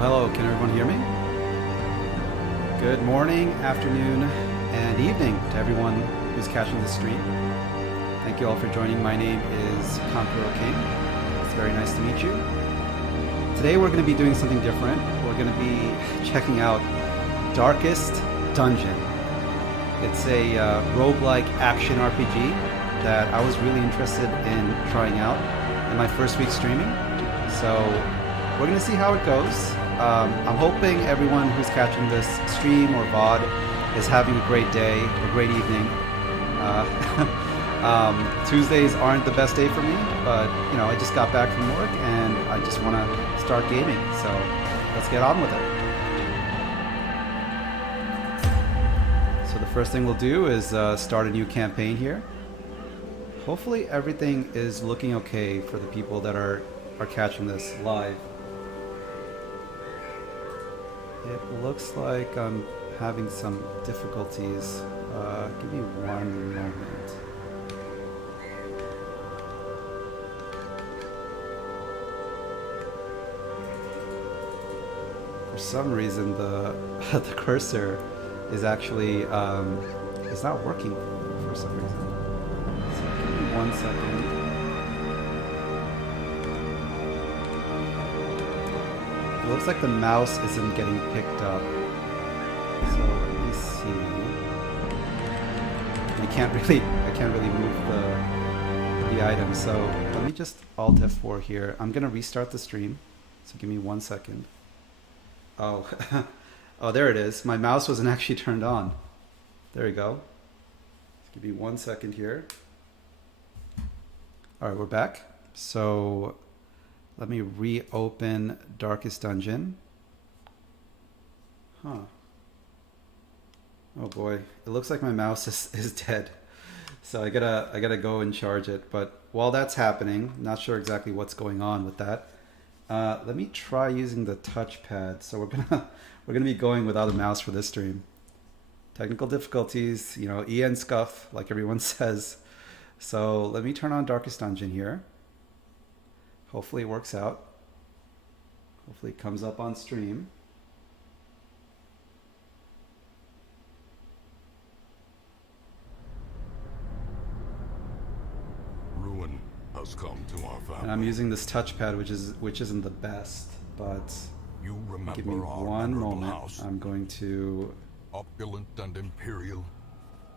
Hello, can everyone hear me? Good morning, afternoon, and evening to everyone who's catching the stream. Thank you all for joining. My name is Conqueror King. It's very nice to meet you. Today we're going to be doing something different. We're going to be checking out Darkest Dungeon. It's a roguelike action RPG that I was really interested in trying out in my first week streaming. So we're going to see how it goes. I'm hoping everyone who's catching this stream or VOD is having a great day or great evening. Tuesdays aren't the best day for me, but you know, I just got back from work and I just want to start gaming. So let's get on with it. So the first thing we'll do is start a new campaign here. Hopefully everything is looking okay for the people that are catching this live. It looks like I'm having some difficulties. Give me one moment. For some reason, the cursor is actually is not working for some reason. So give me 1 second. It looks like the mouse isn't getting picked up. So let me see. I can't really move the item. So let me just Alt F4 here. I'm gonna restart the stream. So give me 1 second. Oh, oh, there it is. My mouse wasn't actually turned on. There we go. Give me 1 second here. All right, we're back. So let me reopen Darkest Dungeon. Huh. Oh boy, it looks like my mouse is dead. So I gotta go and charge it. But while that's happening, not sure exactly what's going on with that. Let me try using the touchpad. So we're gonna be going without a mouse for this stream. Technical difficulties, you know, EN scuff, like everyone says. So let me turn on Darkest Dungeon here. Hopefully it works out. Hopefully it comes up on stream. Ruin has come to our family. And I'm using this touchpad, which isn't the best, but You remember give me our one venerable moment. house, I'm going to. opulent and imperial,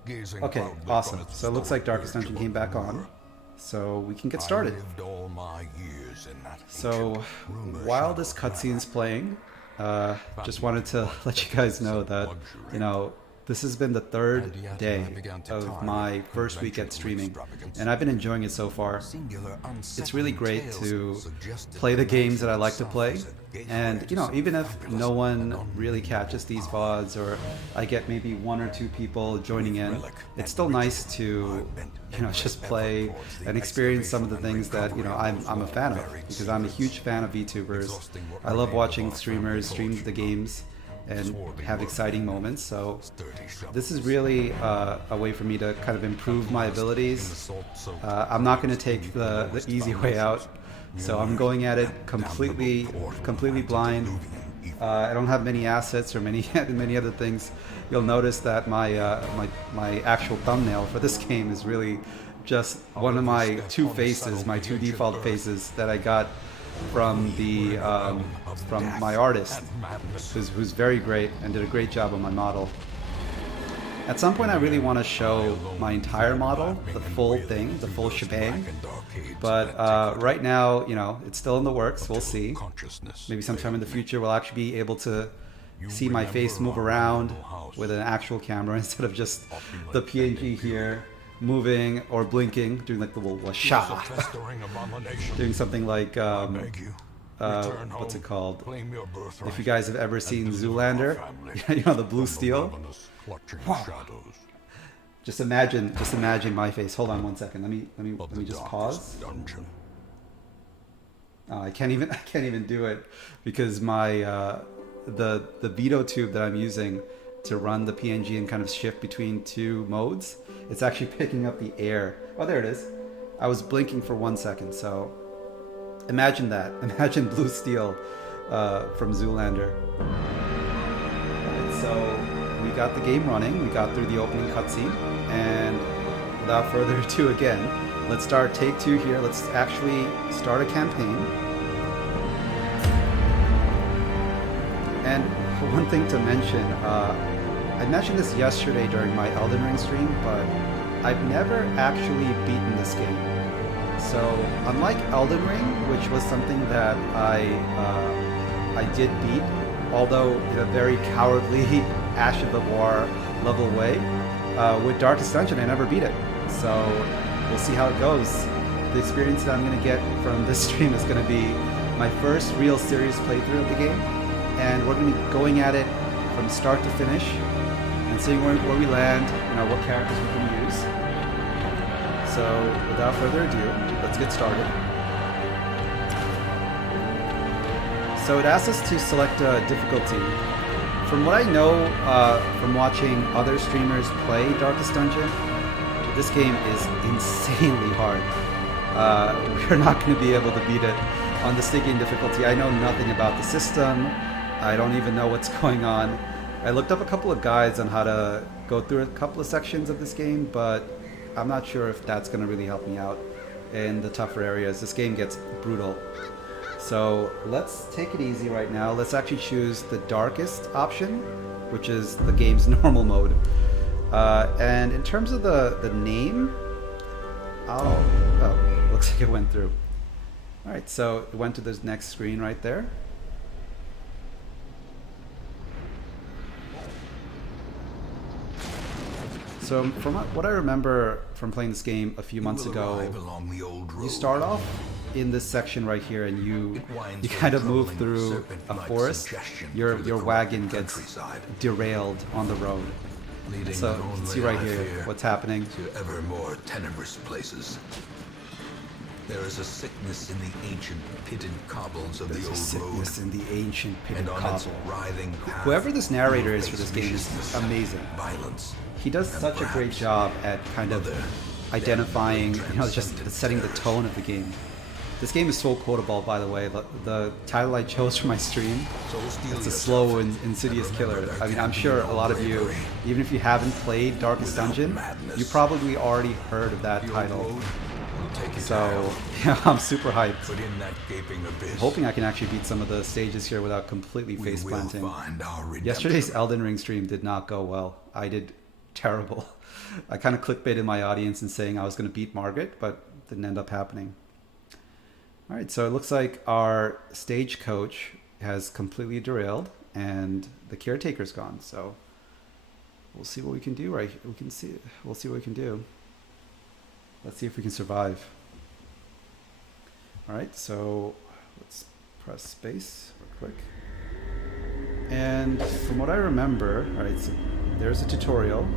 gazing Okay, proudly awesome. from its So it looks like Darkest storied Dungeon came back on. architecture. So we can get started. I lived all my years in that So ancient rumor while this shadowed cutscene's manor. playing, just wanted to let you guys know that, you know, this has been the third day of my first week at streaming, and I've been enjoying it so far. It's really great to play the games that I like to play, and you know, even if no one really catches these VODs, or I get maybe 1 or 2 people joining in, it's still nice to, you know, just play and experience some of the things that, you know, I'm a fan of, because I'm a huge fan of VTubers. I love watching streamers stream the games and have exciting moments. So this is really a way for me to kind of improve my abilities. I'm not going to take the easy way out, so I'm going at it completely blind. I don't have many assets or many other things. You'll notice that my actual thumbnail for this game is really just one of my 2 faces, my 2 default faces that I got from my artist, who's very great and did a great job on my model. At some point I really want to show my entire model, the full thing, the full shebang, but right now, you know, it's still in the works. We'll see. Maybe sometime in the future we'll actually be able to see my face move around with an actual camera instead of just the PNG here moving or blinking, doing like the little shot, doing something like what's it called? If you guys have ever seen Zoolander, you know, the blue steel. Just imagine my face. Hold on 1 second. Let me just pause. I can't even do it because my the veto tube that I'm using to run the PNG and kind of shift between 2 modes, it's actually picking up the air. Oh, there it is. I was blinking for 1 second, so imagine that. Imagine blue steel from Zoolander. And so we got the game running, we got through the opening cutscene, and without further ado again, let's start take 2 here. Let's actually start a campaign. And one thing to mention, I mentioned this yesterday during my Elden Ring stream, but I've never actually beaten this game. So unlike Elden Ring, which was something that I did beat, although in a very cowardly Ash of the War level way, with Darkest Dungeon I never beat it. So we'll see how it goes. The experience that I'm going to get from this stream is going to be my first real serious playthrough of the game, and we're going to be going at it from start to finish and seeing where we land, what characters we can use. So without further ado, let's get started. So it asks us to select a difficulty. From what I know from watching other streamers play Darkest Dungeon, this game is insanely hard. We're not going to be able to beat it on the sticky difficulty. I know nothing about the system. I don't even know what's going on. I looked up a couple of guides on how to go through a couple of sections of this game, but I'm not sure if that's going to really help me out in the tougher areas. This game gets brutal. So let's take it easy right now. Let's actually choose the darkest option, which is the game's normal mode. And in terms of the name, oh, looks like it went through. All right, so it went to this next screen right there. So from what I remember from playing this game a few months ago, you start off in this section right here, and you kind of move through a forest. Your wagon gets derailed on the road. So you can see right here what's happening. To ever more tenebrous places. There is a sickness in the ancient pitted cobbles of the old road. Sickness in the ancient pitted cobbles. Writhing path, whoever this narrator is for this game is amazing. Violence. He does such a great job at kind of identifying, just setting the tone of the game. This game is so quotable, by the way. The title I chose for my stream, it's a slow and insidious killer. I mean, I'm sure a lot of you, even if you haven't played Darkest Dungeon, you probably already heard of that title. So, yeah, I'm super hyped. I'm hoping I can actually beat some of the stages here without completely face planting. Yesterday's Elden Ring stream did not go well. I did terrible. I kind of clickbaited my audience in saying I was going to beat Margaret, but didn't end up happening. All right, so it looks like our stagecoach has completely derailed and the caretaker's gone. So we'll see what we can do. We'll see what we can do. Let's see if we can survive. All right, so let's press space real quick. And from what I remember, all right, so there's a tutorial.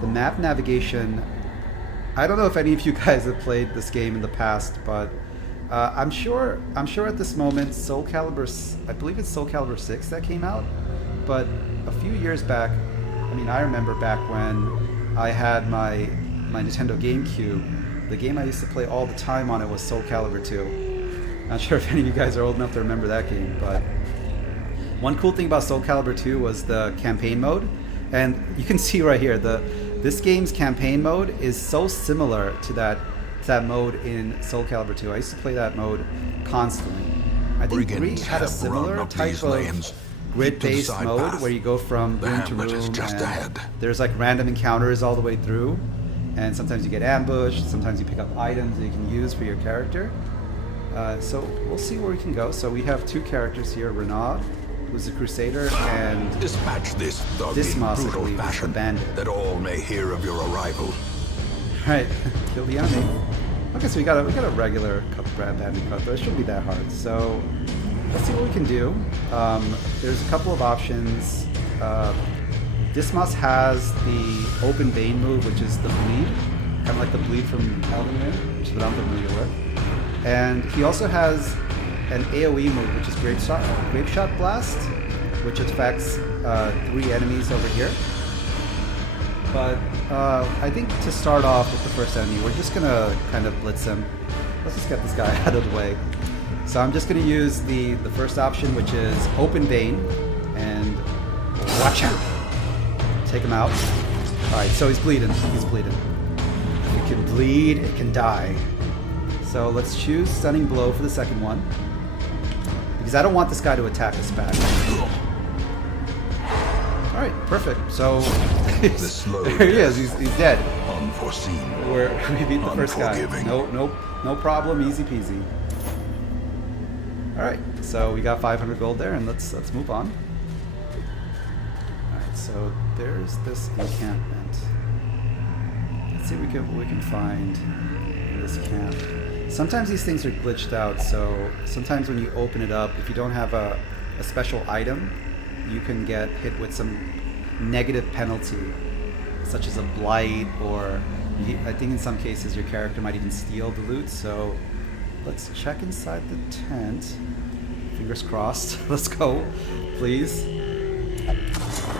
The map navigation, I don't know if any of you guys have played this game in the past, but I'm sure at this moment Soul Calibur, I believe it's Soul Calibur 6 that came out, but a few years back, I mean, I remember back when I had my Nintendo GameCube, the game I used to play all the time on it was Soul Calibur 2. Not sure if any of you guys are old enough to remember that game, but one cool thing about Soul Calibur 2 was the campaign mode, and you can see right here, this game's campaign mode is so similar to that mode in Soul Calibur 2. I used to play that mode constantly. I think 3 had a similar type of grid-based mode where you go from room to room, and there's like random encounters all the way through, and sometimes you get ambushed, sometimes you pick up items that you can use for your character. So we'll see where we can go. So we have 2 characters here, Renaud, who's a crusader, and dispatch this Dismas, I brutal believe, is the fashion, bandit. that all may hear of your arrival. Right, kill the enemy. Okay, so we got a regular bandit cut, though. It shouldn't be that hard. So let's see what we can do. There's a couple of options. Dismas has the open vein move, which is the bleed, kind of like the bleed from Elden Ring, which is what I'm familiar with. And he also has an AoE move, which is Grape Shot Blast, which affects 3 enemies over here. But I think to start off with the first enemy, we're just gonna kind of blitz him. Let's just get this guy out of the way. So I'm just going to use the first option, which is Open Vein, and watch out. Take him out. Alright, so he's bleeding. He's bleeding. It can bleed, it can die. So let's choose Stunning Blow for the second one, because I don't want this guy to attack us back. Alright, perfect. So there he is. He's dead. Unforeseen. We beat the first guy. No problem. Easy peasy. Alright, so we got 500 gold there, and let's move on. Alright, so there's this encampment. Let's see what we can find in this camp. Sometimes these things are glitched out, so sometimes when you open it up, if you don't have a special item, you can get hit with some negative penalty, such as a blight, or I think in some cases your character might even steal the loot. So let's check inside the tent. Fingers crossed. Let's go, please.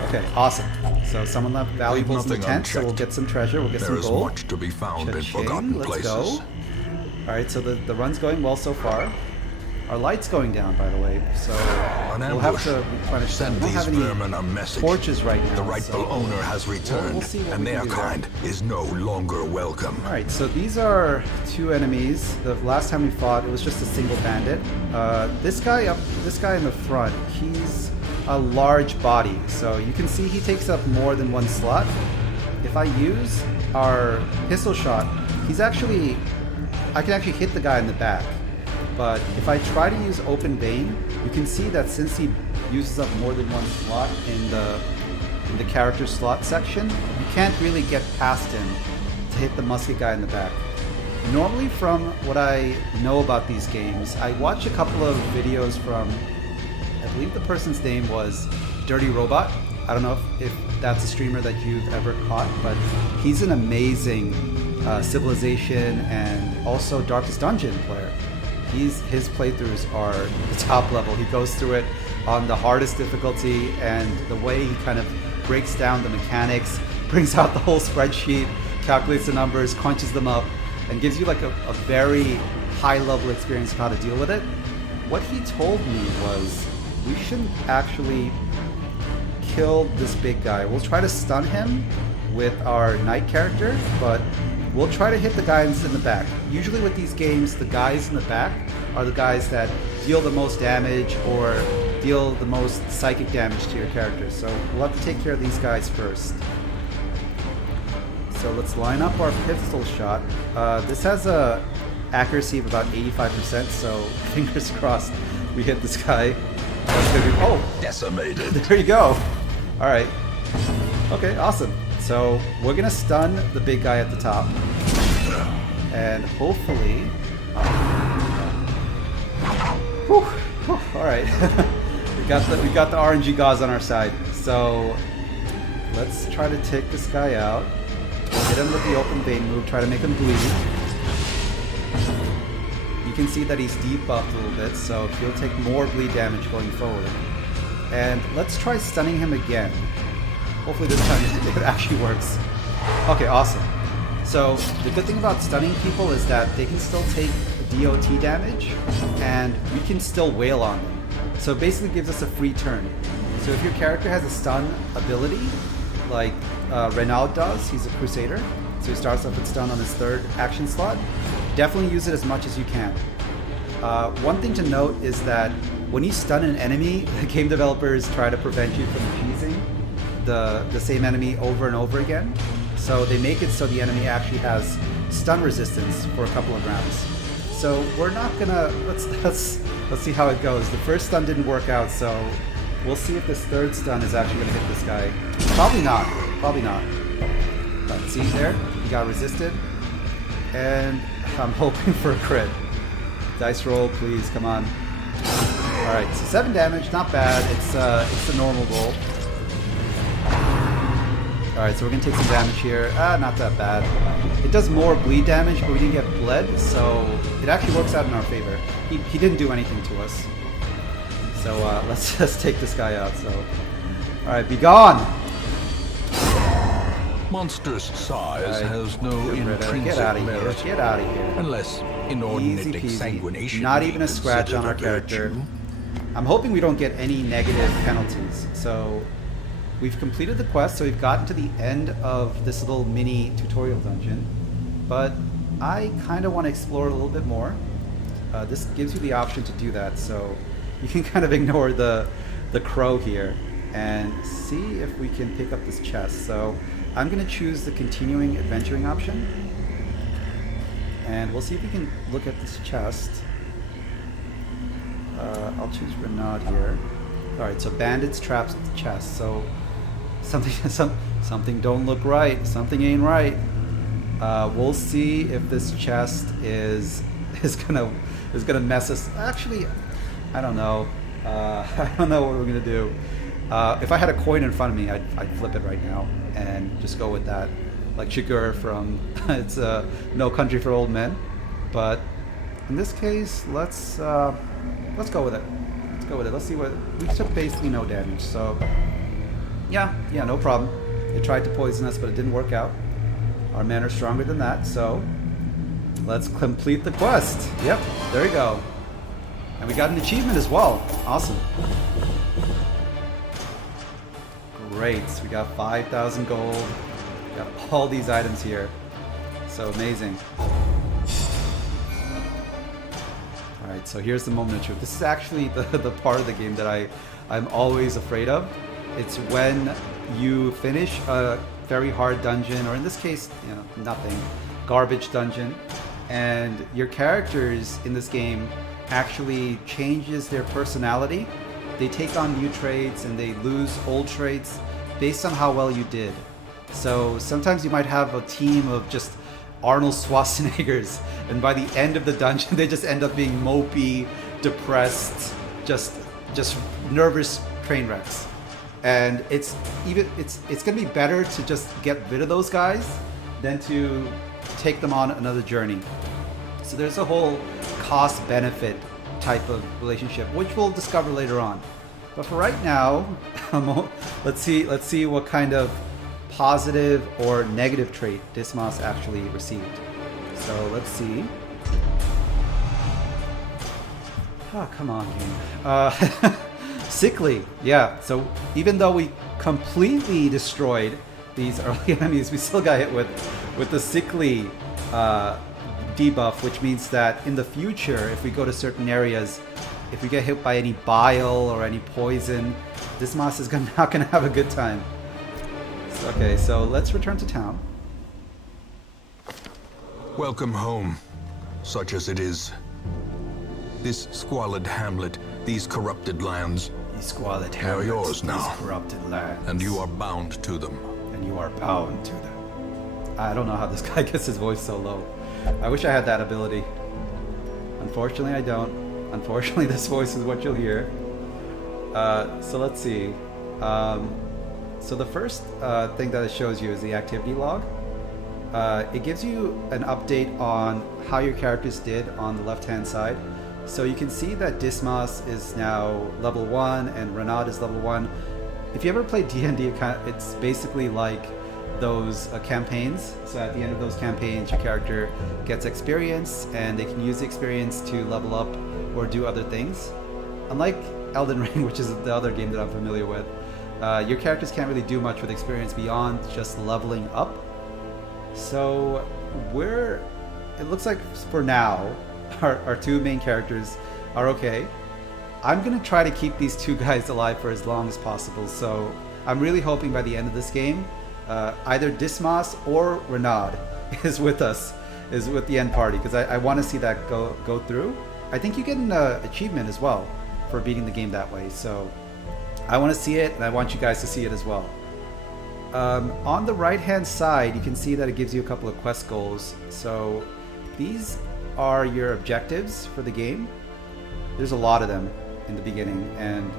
Okay, awesome. So someone left valuables in the tent, so we'll get some treasure. We'll get some gold. There is much to be found in forgotten places. Let's go. All right, so the run's going well so far. Our light's going down, by the way, so we'll have to replenish them. We don't have any torches right now. The rightful owner has returned, we'll see what and we can their do kind is no longer welcome. All right, so these are two enemies. The last time we fought, it was just a single bandit. This guy in the front, he's a large body, so you can see he takes up more than one slot. If I use our pistol shot, I can actually hit the guy in the back. But if I try to use Open Vein, you can see that since he uses up more than one slot in the character slot section, you can't really get past him to hit the musket guy in the back. Normally, from what I know about these games, I watched a couple of videos from, I believe the person's name was Dirty Robot. I don't know if that's a streamer that you've ever caught, but he's an amazing Civilization and also Darkest Dungeon player. His playthroughs are the top level. He goes through it on the hardest difficulty, and the way he kind of breaks down the mechanics, brings out the whole spreadsheet, calculates the numbers, crunches them up, and gives you like a very high level experience of how to deal with it. What he told me was we shouldn't actually kill this big guy. We'll try to stun him with our knight character, but we'll try to hit the guys in the back. Usually with these games, the guys in the back are the guys that deal the most damage or deal the most psychic damage to your character. So we'll have to take care of these guys first. So let's line up our pistol shot. This has a accuracy of about 85%, so fingers crossed we hit this guy. Decimated. There you go. All right. Okay, awesome. So we're gonna stun the big guy at the top, and hopefully, all right, we got the RNG gauze on our side. So let's try to take this guy out. Hit him with the Open Vein move. Try to make him bleed. You can see that he's debuffed a little bit, so he'll take more bleed damage going forward. And let's try stunning him again. Hopefully this time it actually works. Okay, awesome. So the good thing about stunning people is that they can still take DOT damage, and we can still wail on them. So it basically gives us a free turn. So if your character has a stun ability, like Renaud does, he's a Crusader, so he starts off with stun on his third action slot, definitely use it as much as you can. One thing to note is that when you stun an enemy, the game developers try to prevent you from cheesing the same enemy over and over again. So they make it so the enemy actually has stun resistance for a couple of rounds. So we're not gonna, let's see how it goes. The first stun didn't work out, so we'll see if this third stun is actually gonna hit this guy. Probably not, probably not. But see there, he got resisted. And I'm hoping for a crit. Dice roll, please, come on. Alright, so 7 damage, not bad. It's the normal roll. Alright, so we're gonna take some damage here. Not that bad. It does more bleed damage, but we didn't get bled, so it actually works out in our favor. He didn't do anything to us. So let's just take this guy out. So, alright, be gone! monster's size has no intrinsic Get out of here. merit. Get out of here. Unless inordinate Easy peasy. exsanguination Not be even a scratch on considered our a character. virtue. I'm hoping we don't get any negative penalties. So we've completed the quest, so we've gotten to the end of this little mini tutorial dungeon. But I kind of want to explore a little bit more. This gives you the option to do that, so you can kind of ignore the crow here and see if we can pick up this chest. So I'm going to choose the continuing adventuring option, and we'll see if we can look at this chest. I'll choose Renaud here. Alright, so bandits traps at the chest. So something don't look right. Something ain't right. We'll see if this chest is gonna mess us. Actually, I don't know. I don't know what we're gonna do. If I had a coin in front of me, I'd flip it right now and just go with that, like Chigurh from it's No Country for Old Men. But in this case, let's go with it. Let's go with it. Let's see what we took. Basically no damage. So yeah, no problem. They tried to poison us, but it didn't work out. Our men are stronger than that, so let's complete the quest. Yep, there you go. And we got an achievement as well. Awesome. Great. We got 5,000 gold. We got all these items here. So amazing. Alright, so here's the moment of truth. This is actually the part of the game that I'm always afraid of. It's when you finish a very hard dungeon, or in this case, nothing, garbage dungeon, and your characters in this game actually changes their personality. They take on new traits and they lose old traits based on how well you did. So sometimes you might have a team of just Arnold Schwarzeneggers, and by the end of the dungeon they just end up being mopey, depressed, just nervous train wrecks. And it's gonna be better to just get rid of those guys than to take them on another journey. So there's a whole cost-benefit type of relationship, which we'll discover later on. But for right now, let's see what kind of positive or negative trait Dismas actually received. So let's see. Oh, come on, game. Sickly, yeah. So even though we completely destroyed these early enemies, we still got hit with the sickly debuff, which means that in the future, if we go to certain areas, if we get hit by any bile or any poison, Dismas is not gonna have a good time. Okay, so let's return to town. Welcome home, such as it is. This squalid hamlet, these corrupted lands, They are yours now. These corrupted lands. And you are bound to them. And you are bound to them. I don't know how this guy gets his voice so low. I wish I had that ability. Unfortunately, I don't. Unfortunately, this voice is what you'll hear. So let's see. So the first thing that it shows you is the activity log. It gives you an update on how your characters did on the left-hand side. So you can see that Dismas is now level 1 and Renaud is level 1. If you ever played D&D, it's basically like those campaigns. So at the end of those campaigns, your character gets experience and they can use the experience to level up or do other things. Unlike Elden Ring, which is the other game that I'm familiar with, your characters can't really do much with experience beyond just leveling up. So it looks like for now, our two main characters are okay. I'm gonna try to keep these two guys alive for as long as possible. So I'm really hoping by the end of this game, either Dismas or Renaud is with us, is with the end party, because I want to see that go through. I think you get an achievement as well for beating the game that way. So I want to see it, and I want you guys to see it as well. On the right hand side, you can see that it gives you a couple of quest goals. So these are your objectives for the game. There's a lot of them in the beginning, and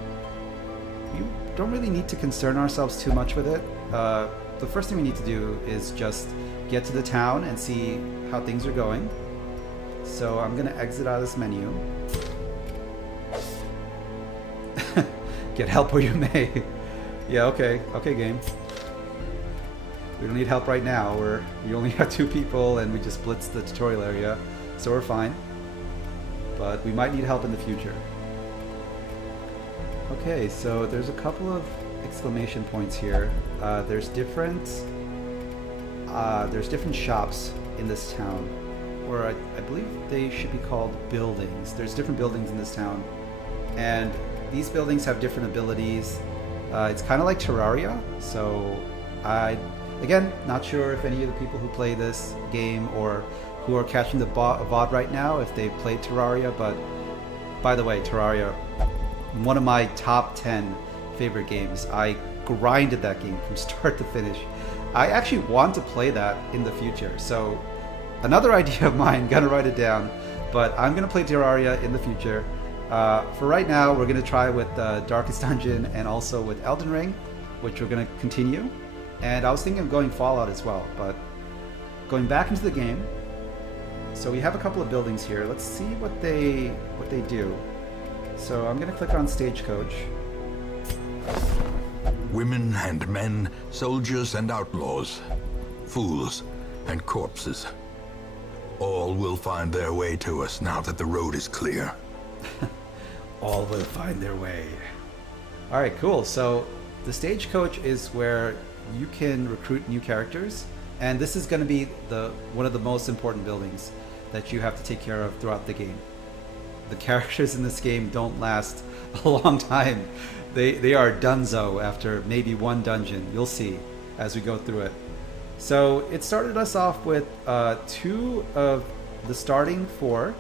you don't really need to concern ourselves too much with it. The first thing we need to do is just get to the town and see how things are going. So I'm gonna exit out of this menu. Get help where you may. Yeah, okay, game. We don't need help right now. We only have 2 people and we just blitzed the tutorial area, so we're fine. But we might need help in the future. Okay, so there's a couple of exclamation points here. There's different shops in this town, or I believe they should be called buildings. There's different buildings in this town, and these buildings have different abilities. It's kind of like Terraria, so again, not sure if any of the people who play this game or who are catching the VOD right now, if they played Terraria, but by the way, Terraria, one of my top 10 favorite games. I grinded that game from start to finish. I actually want to play that in the future, so another idea of mine, gonna write it down, but I'm gonna play Terraria in the future. For right now, we're gonna try with Darkest Dungeon and also with Elden Ring, which we're gonna continue. And I was thinking of going Fallout as well, but going back into the game. So we have a couple of buildings here. Let's see what they do. So I'm gonna click on Stagecoach. Women and men, soldiers and outlaws, fools and corpses. All will find their way to us now that the road is clear. All will find their way. All right, cool. So the Stagecoach is where you can recruit new characters, and this is going to be one of the most important buildings that you have to take care of throughout the game. The characters in this game don't last a long time. They are donezo after maybe 1 dungeon. You'll see as we go through it. So it started us off with 2 of the starting 4.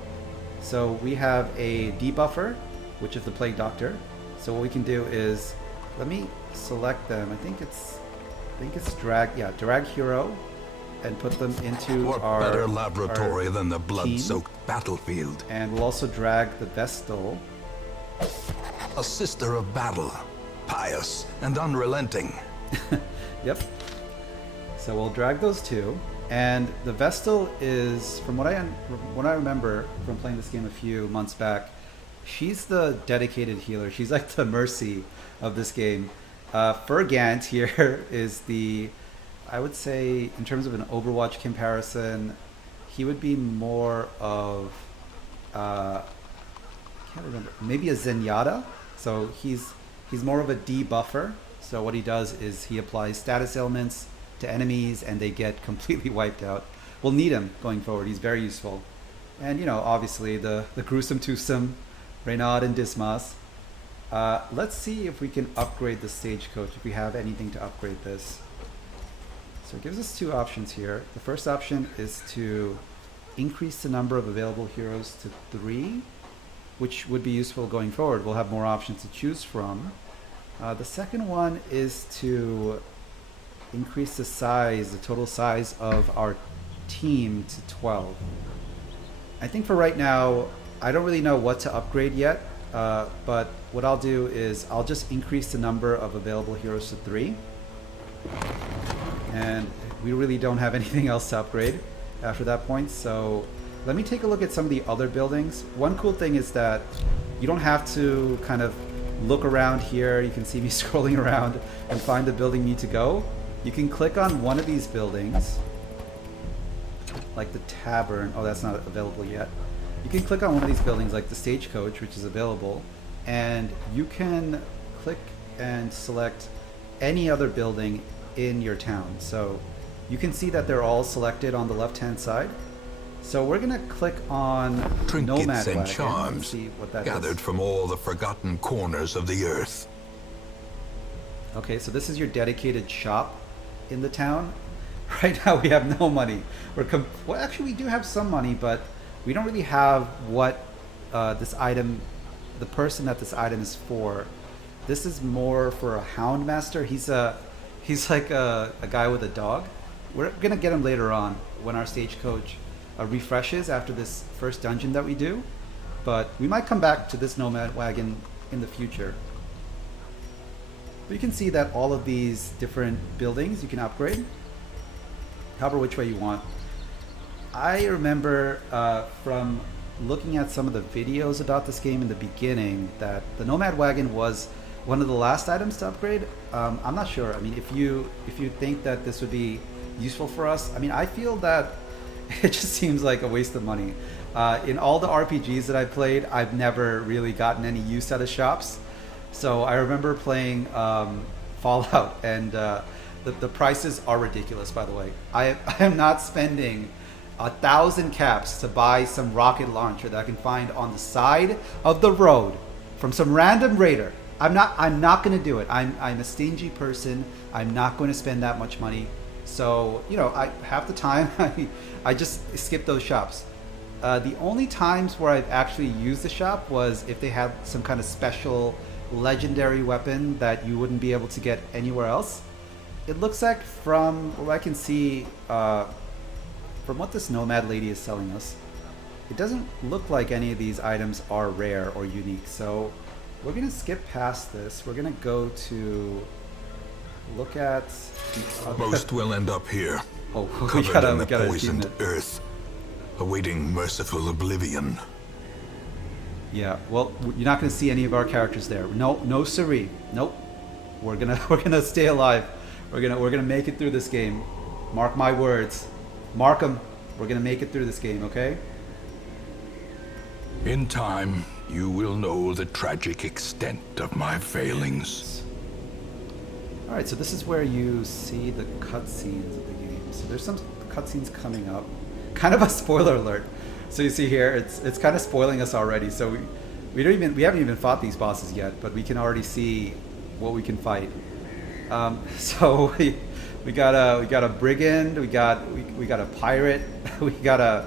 So we have a debuffer, which is the Plague Doctor. So what we can do is, let me select them. I think it's drag hero, and put them into what our better laboratory our than the team. blood-soaked battlefield? And we'll also drag the Vestal. A sister of battle, pious and unrelenting. Yep. So we'll drag those 2, and the Vestal is, from what I remember from playing this game a few months back, she's the dedicated healer. She's like the Mercy of this game. Fergant here is I would say, in terms of an Overwatch comparison, he would be more of, I can't remember, maybe a Zenyatta. So he's more of a debuffer. So what he does is he applies status ailments to enemies and they get completely wiped out. We'll need him going forward. He's very useful. And, you know, obviously the gruesome twosome, Reynard and Dismas. Let's see if we can upgrade the Stagecoach, if we have anything to upgrade this. So it gives us 2 options here. The first option is to increase the number of available heroes to 3, which would be useful going forward. We'll have more options to choose from. The second one is to increase the total size of our team to 12. I think for right now, I don't really know what to upgrade yet, but what I'll do is I'll just increase the number of available heroes to 3. And we really don't have anything else to upgrade after that point, so let me take a look at some of the other buildings. One cool thing is that you don't have to kind of look around here. You can see me scrolling around and find the building you need to go. You can click on one of these buildings, like the Tavern. Oh, that's not available yet. You can click on one of these buildings, like the Stagecoach, which is available, and you can click and select any other building in your town. So you can see that they're all selected on the left-hand side. So we're gonna click on Trinkets Nomad and Wagon charms and see what that gathered is. from all the forgotten corners of the earth. Okay, so this is your dedicated shop in the town. Right now we have no money. Well, actually we do have some money, but we don't really have what this item, the person that this item is for. This is more for a Hound Master. He's like a guy with a dog. We're gonna get him later on when our Stagecoach refreshes after this first dungeon that we do. But we might come back to this Nomad Wagon in the future. But you can see that all of these different buildings you can upgrade, however which way you want. I remember from looking at some of the videos about this game in the beginning that the Nomad Wagon was one of the last items to upgrade. I'm not sure. I mean, if you think that this would be useful for us, I mean, I feel that it just seems like a waste of money. In all the RPGs that I played, I've never really gotten any use out of shops. So I remember playing Fallout, and the prices are ridiculous. By the way, I am not spending 1,000 caps to buy some rocket launcher that I can find on the side of the road from some random raider. I'm not going to do it. I'm a stingy person. I'm not going to spend that much money. So, you know, half the time I just skip those shops. The only times where I've actually used the shop was if they had some kind of special legendary weapon that you wouldn't be able to get anywhere else. It looks like from what I can see, from what this nomad lady is selling us, it doesn't look like any of these items are rare or unique. So we're going to skip past this. We're going to go to look at the other... Most will end up here, Oh, covered in the gotta poisoned earth, awaiting merciful oblivion. Yeah, well, you're not going to see any of our characters there. No siree. Nope. We're gonna stay alive. We're gonna make it through this game. Mark my words. Mark them. We're gonna make it through this game, okay? In time, you will know the tragic extent of my failings. All right, so this is where you see the cutscenes of the game. So there's some cutscenes coming up. Kind of a spoiler alert. So you see here, it's kind of spoiling us already. So we haven't even fought these bosses yet, but we can already see what we can fight. So we got a brigand, we got a pirate, we got a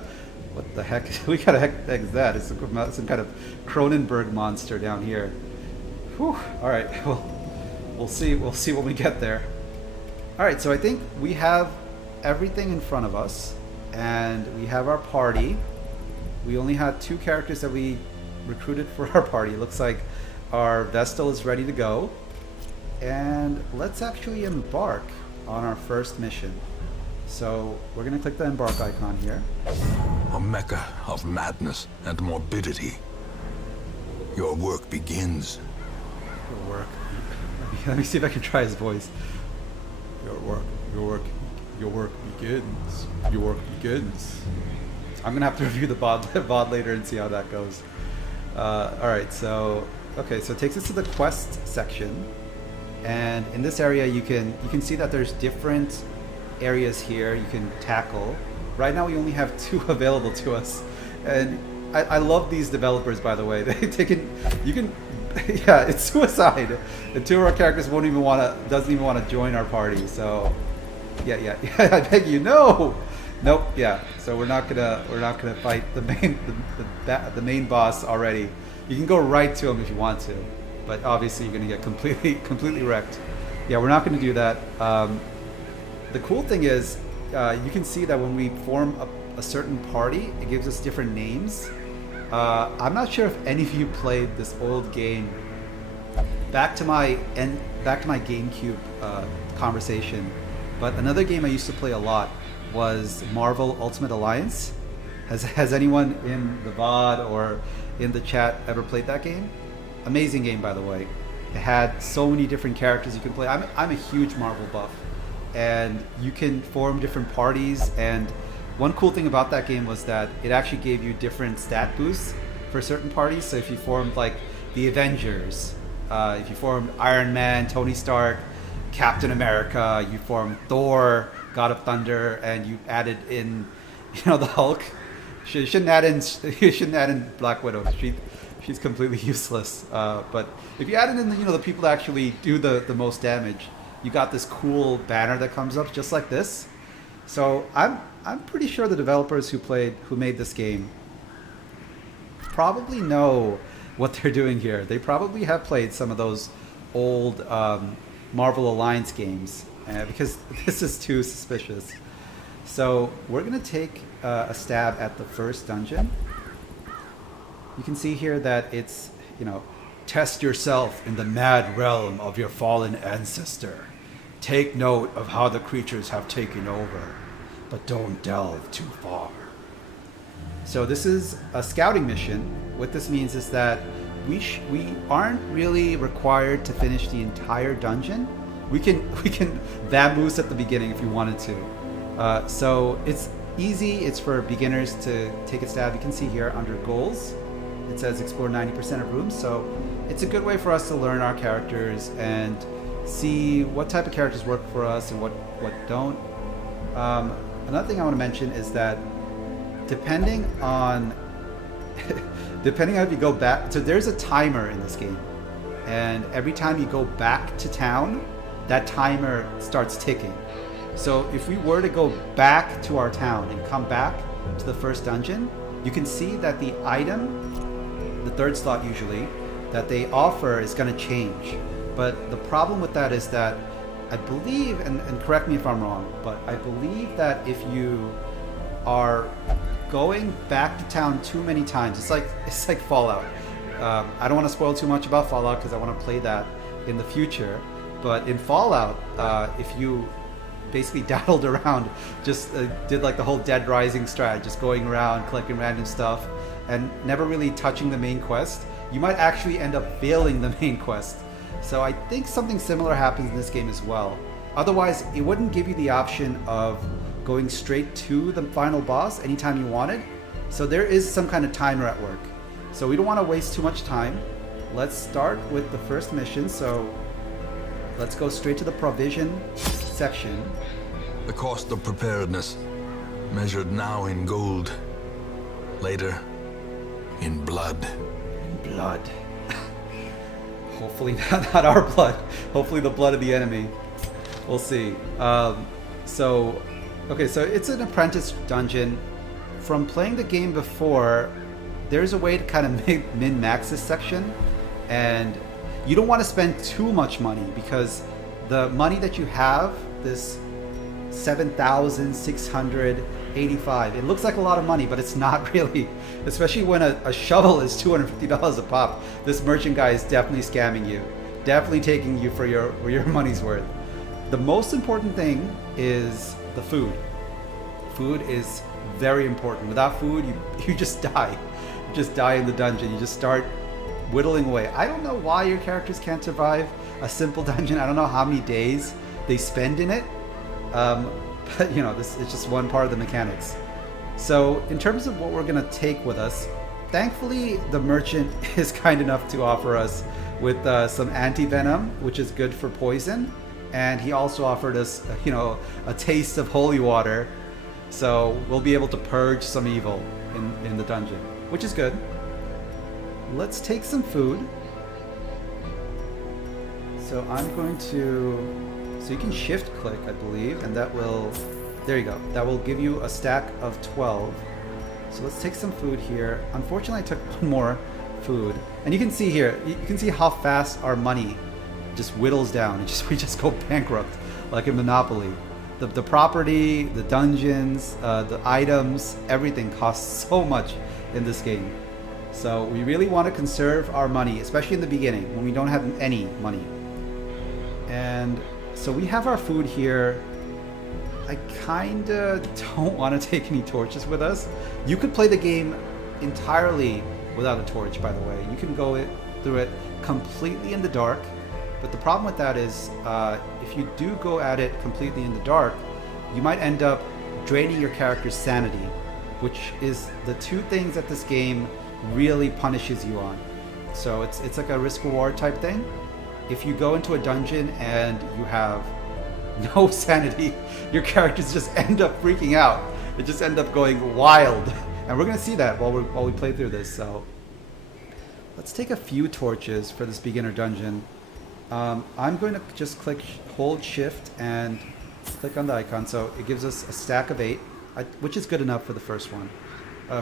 what the heck is that? It's some kind of Cronenberg monster down here. Whew. All right, we'll see when we get there. All right, so I think we have everything in front of us, and we have our party. We only had 2 characters that we recruited for our party. It looks like our Vestal is ready to go. And let's actually embark on our first mission. So we're going to click the embark icon here. A mecca of madness and morbidity. Your work begins. Your work. Let me see if I can try his voice. Your work begins. Your work begins. I'm gonna have to review the VOD later and see how that goes. All right, so okay, so it takes us to the quest section, and in this area you can see that there's different areas here you can tackle. Right now we only have 2 available to us, and I love these developers, by the way. Yeah, it's suicide. And 2 of our characters doesn't even want to join our party. So yeah, I beg you, no. Nope. Yeah. So we're not gonna fight the main boss already. You can go right to him if you want to, but obviously you're gonna get completely wrecked. Yeah, we're not gonna do that. The cool thing is, you can see that when we form a certain party, it gives us different names. I'm not sure if any of you played this old game. Back to my GameCube conversation, but another game I used to play a lot was Marvel Ultimate Alliance. Has anyone in the VOD or in the chat ever played that game? Amazing game, by the way. It had so many different characters you can play. I'm a huge Marvel buff, and you can form different parties. And one cool thing about that game was that it actually gave you different stat boosts for certain parties. So if you formed like the Avengers, if you formed Iron Man, Tony Stark, Captain America, you formed Thor, God of Thunder, and you added in, the Hulk. You shouldn't add in Black Widow. She's completely useless. But if you added in the people that actually do the most damage, you got this cool banner that comes up just like this. So I'm pretty sure the developers who made this game probably know what they're doing here. They probably have played some of those old Marvel Alliance games, because this is too suspicious. So we're gonna take a stab at the first dungeon. You can see here that it's, test yourself in the mad realm of your fallen ancestor. Take note of how the creatures have taken over, but don't delve too far. So this is a scouting mission. What this means is that we aren't really required to finish the entire dungeon. We can vamoose at the beginning if you wanted to. So it's easy. It's for beginners to take a stab. You can see here under goals, it says explore 90% of rooms. So it's a good way for us to learn our characters and see what type of characters work for us and what don't. Another thing I want to mention is that depending on if you go back, so there's a timer in this game, and every time you go back to town, that timer starts ticking. So if we were to go back to our town and come back to the first dungeon, you can see that the item, the third slot usually, that they offer is going to change. But the problem with that is that I believe, and correct me if I'm wrong, but I believe that if you are going back to town too many times, it's like Fallout. I don't want to spoil too much about Fallout because I want to play that in the future. But in Fallout, if you basically daddled around, just did like the whole Dead Rising strat, just going around collecting random stuff and never really touching the main quest, you might actually end up failing the main quest. So I think something similar happens in this game as well. Otherwise, it wouldn't give you the option of going straight to the final boss anytime you wanted. So there is some kind of timer at work. So we don't want to waste too much time. Let's start with the first mission. So let's go straight to the provision section. The cost of preparedness, measured now in gold, later in blood. Blood. Hopefully not our blood. Hopefully the blood of the enemy. We'll see. So it's an apprentice dungeon. From playing the game before, there's a way to kind of min-max this section, and you don't want to spend too much money because the money that you have, this 7,685, it looks like a lot of money, but it's not really, especially when a shovel is $250 a pop. This merchant guy is definitely scamming you, definitely taking you for your money's worth. The most important thing is the food. Food is very important. Without food, you just die. You just die in the dungeon. You just start whittling away. I don't know why your characters can't survive a simple dungeon. I don't know how many days they spend in it. But this is just one part of the mechanics. So in terms of what we're going to take with us, thankfully the merchant is kind enough to offer us with some anti-venom, which is good for poison. And he also offered us, a taste of holy water. So we'll be able to purge some evil in the dungeon, which is good. Let's take some food. So I'm going to, so you can shift click, I believe, and that will, there you go. That will give you a stack of 12. So let's take some food here. Unfortunately, I took one more food. And you can see here, you can see how fast our money just whittles down. We just go bankrupt like in Monopoly. The property, the dungeons, the items, everything costs so much in this game. So we really want to conserve our money, especially in the beginning when we don't have any money. And so we have our food here. I kinda don't want to take any torches with us. You could play the game entirely without a torch, by the way. You can go through it completely in the dark. But the problem with that is if you do go at it completely in the dark, you might end up draining your character's sanity, which is the two things that this game really punishes you on. So it's like a risk-reward type thing. If you go into a dungeon and you have no sanity, your characters just end up freaking out. They just end up going wild. And we're going to see that while we play through this. So let's take a few torches for this beginner dungeon. I'm going to just hold shift and click on the icon, so it gives us a stack of 8, which is good enough for the first one.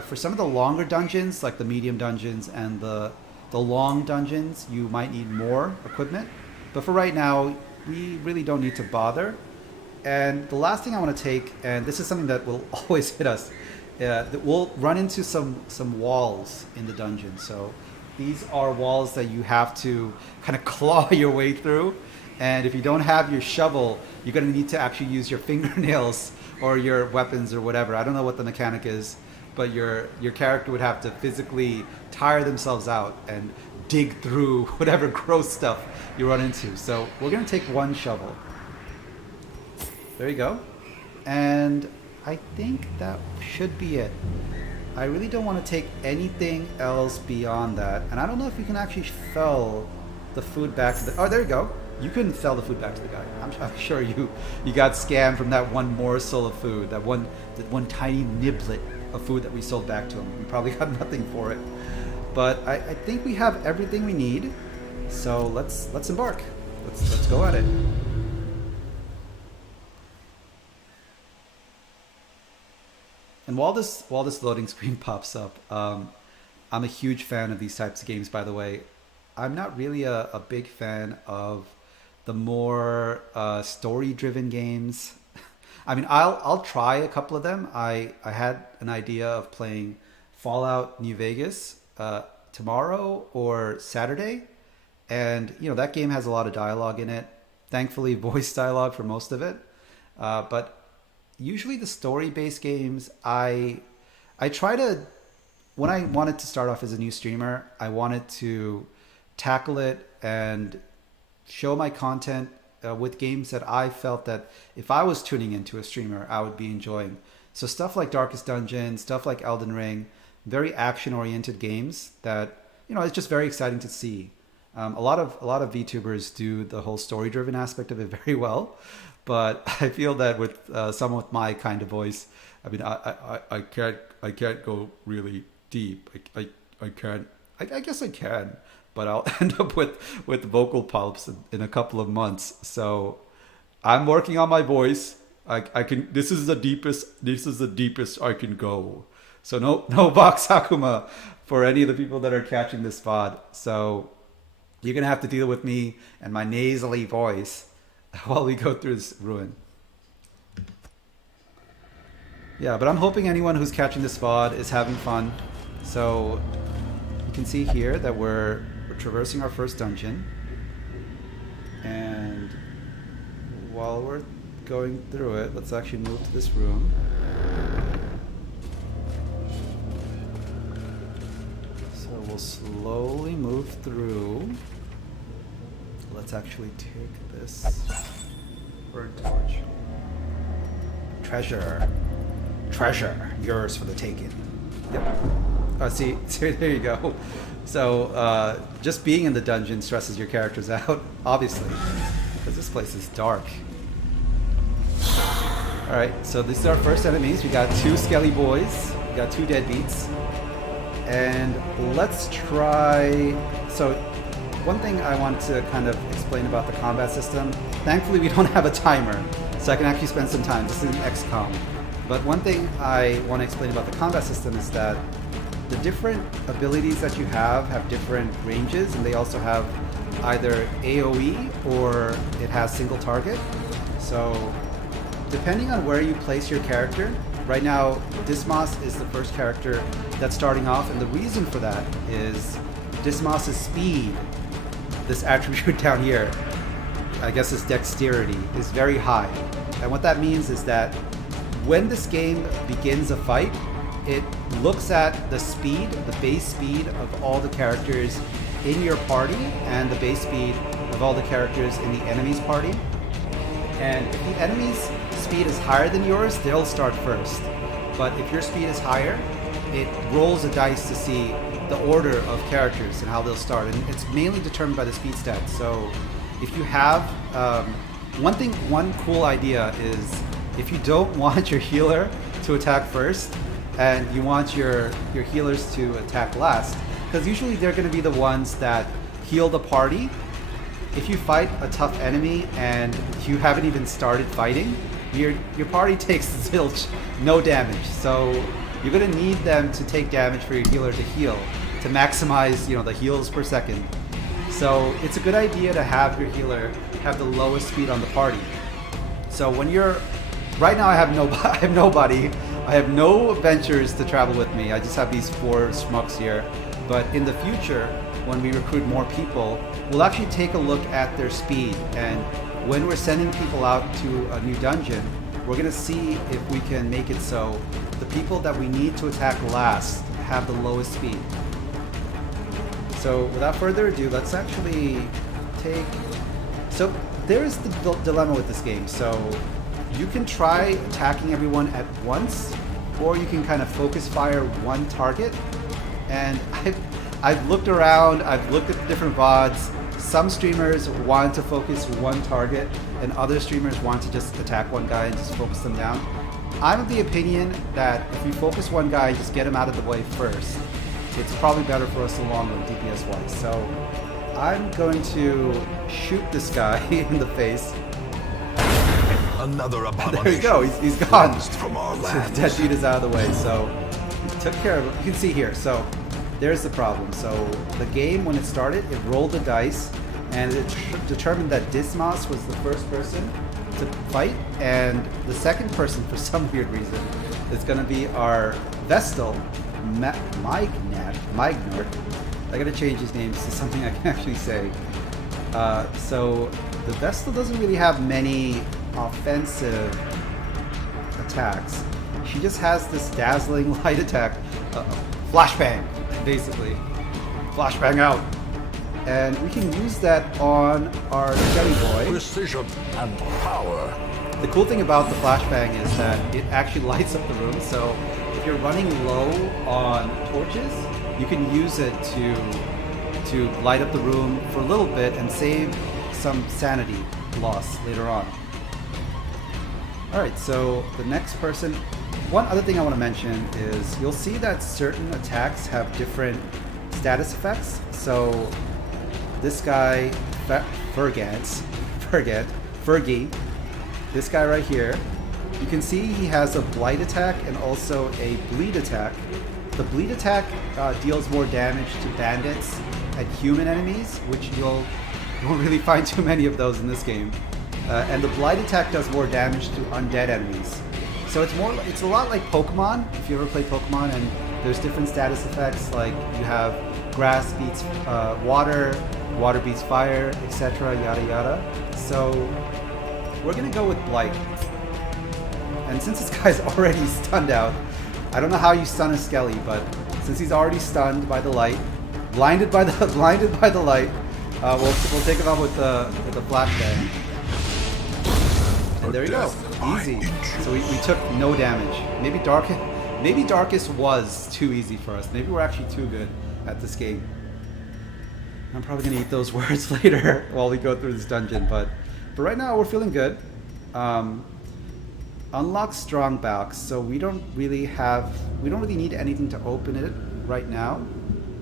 For some of the longer dungeons, like the medium dungeons and the long dungeons, you might need more equipment. But for right now, we really don't need to bother. And the last thing I want to take, and this is something that will always hit us, that we'll run into some walls in the dungeon. So these are walls that you have to kind of claw your way through. And if you don't have your shovel, you're going to need to actually use your fingernails or your weapons or whatever. I don't know what the mechanic is, but your character would have to physically tire themselves out and dig through whatever gross stuff you run into. So we're gonna take one shovel. There you go. And I think that should be it. I really don't want to take anything else beyond that. And I don't know if you can actually sell the food back to the... Oh, there you go. You couldn't sell the food back to the guy. I'm sure you got scammed from that one morsel of food, that one tiny niblet of food that we sold back to him. We probably got nothing for it. But I think we have everything we need. So let's embark. Let's go at it. And while this loading screen pops up, I'm a huge fan of these types of games, by the way. I'm not really a big fan of the more story-driven games. I mean, I'll try a couple of them. I had an idea of playing Fallout New Vegas tomorrow or Saturday. And, you know, that game has a lot of dialogue in it. Thankfully, voice dialogue for most of it. But usually the story-based games, I try to, when I wanted to start off as a new streamer, I wanted to tackle it and show my content with games that I felt that if I was tuning into a streamer, I would be enjoying. So stuff like Darkest Dungeon, stuff like Elden Ring, very action-oriented games that, you know, it's just very exciting to see. A lot of VTubers do the whole story-driven aspect of it very well. But I feel that with someone with my kind of voice, I mean, I can't go really deep. I can't. I guess I can, but I'll end up with vocal polyps in a couple of months. So I'm working on my voice. I can. This is the deepest I can go. So no Vox Hakuma for any of the people that are catching this VOD. So you're gonna have to deal with me and my nasally voice while we go through this ruin. Yeah, but I'm hoping anyone who's catching this VOD is having fun. So you can see here that we're traversing our first dungeon. And while we're going through it, let's actually move to this room. So we'll slowly move through. Let's actually take this burn torch. Treasure, yours for the taking. Yep. See, there you go. So just being in the dungeon stresses your characters out, obviously, because this place is dark. All right, so these are our first enemies. We got 2 skelly boys. We got 2 deadbeats, and let's try. So one thing I want to kind of explain about the combat system. Thankfully, we don't have a timer, so I can actually spend some time. This is XCOM. But one thing I want to explain about the combat system is that the different abilities that you have different ranges, and they also have either AoE or it has single target. So depending on where you place your character, right now Dismas is the first character that's starting off, and the reason for that is Dismas's speed, this attribute down here, I guess his dexterity, is very high. And what that means is that when this game begins a fight, it looks at the speed, the base speed of all the characters in your party and the base speed of all the characters in the enemy's party. And if the enemy's speed is higher than yours, they'll start first. But if your speed is higher, it rolls a dice to see the order of characters and how they'll start. And it's mainly determined by the speed stats. So if you have, one cool idea is if you don't want your healer to attack first and you want your healers to attack last, because usually they're going to be the ones that heal the party. If you fight a tough enemy and you haven't even started fighting, your party takes zilch, no damage. So you're going to need them to take damage for your healer to heal, to maximize, the heals per second. So it's a good idea to have your healer have the lowest speed on the party. So when you're right now, I have nobody. I have no adventurers to travel with me. I just have these 4 schmucks here. But in the future, when we recruit more people, we'll actually take a look at their speed. And when we're sending people out to a new dungeon, we're going to see if we can make it so the people that we need to attack last have the lowest speed. So without further ado, let's actually take... So there's the dilemma with this game. So you can try attacking everyone at once, or you can kind of focus fire one target. And I've looked around, I've looked at the different VODs. Some streamers want to focus one target, and other streamers want to just attack one guy and just focus them down. I'm of the opinion that if we focus one guy, just get him out of the way first, it's probably better for us in the long run, DPS-wise. So I'm going to shoot this guy in the face. Another abomination. There you go, he's gone. From our lands. Dead dude is out of the way, so we took care of it. You can see here, so there's the problem. So the game, when it started, it rolled the dice, and it determined that Dismas was the first person to fight, and the second person, for some weird reason, is going to be our Vestal, Magnard. I gotta change his name to something I can actually say. So the Vestal doesn't really have many offensive attacks. She just has this dazzling light attack, flashbang, basically. Flashbang out. And we can use that on our Jelly Boy. Precision and power. The cool thing about the flashbang is that it actually lights up the room, so if you're running low on torches, you can use it to light up the room for a little bit and save some sanity loss later on. Alright, so the next person... One other thing I want to mention is you'll see that certain attacks have different status effects. So this guy, Fergie, this guy right here, you can see he has a blight attack and also a bleed attack. The bleed attack deals more damage to bandits and human enemies, which you won't really find too many of those in this game. And the blight attack does more damage to undead enemies. So it's a lot like Pokemon, if you ever play Pokemon, and there's different status effects, like you have grass beats water, water beats fire, etc., yada yada. So we're gonna go with blight. And since this guy's already stunned out, I don't know how you stun a Skelly, but since he's already stunned by the light, blinded by the light, we'll take him out with the flashbang. And there you go, easy. So we took no damage. Maybe Darkest was too easy for us. Maybe we're actually too good at this game. I'm probably gonna eat those words later while we go through this dungeon, but right now we're feeling good. Unlock strong box, so we don't really need anything to open it right now,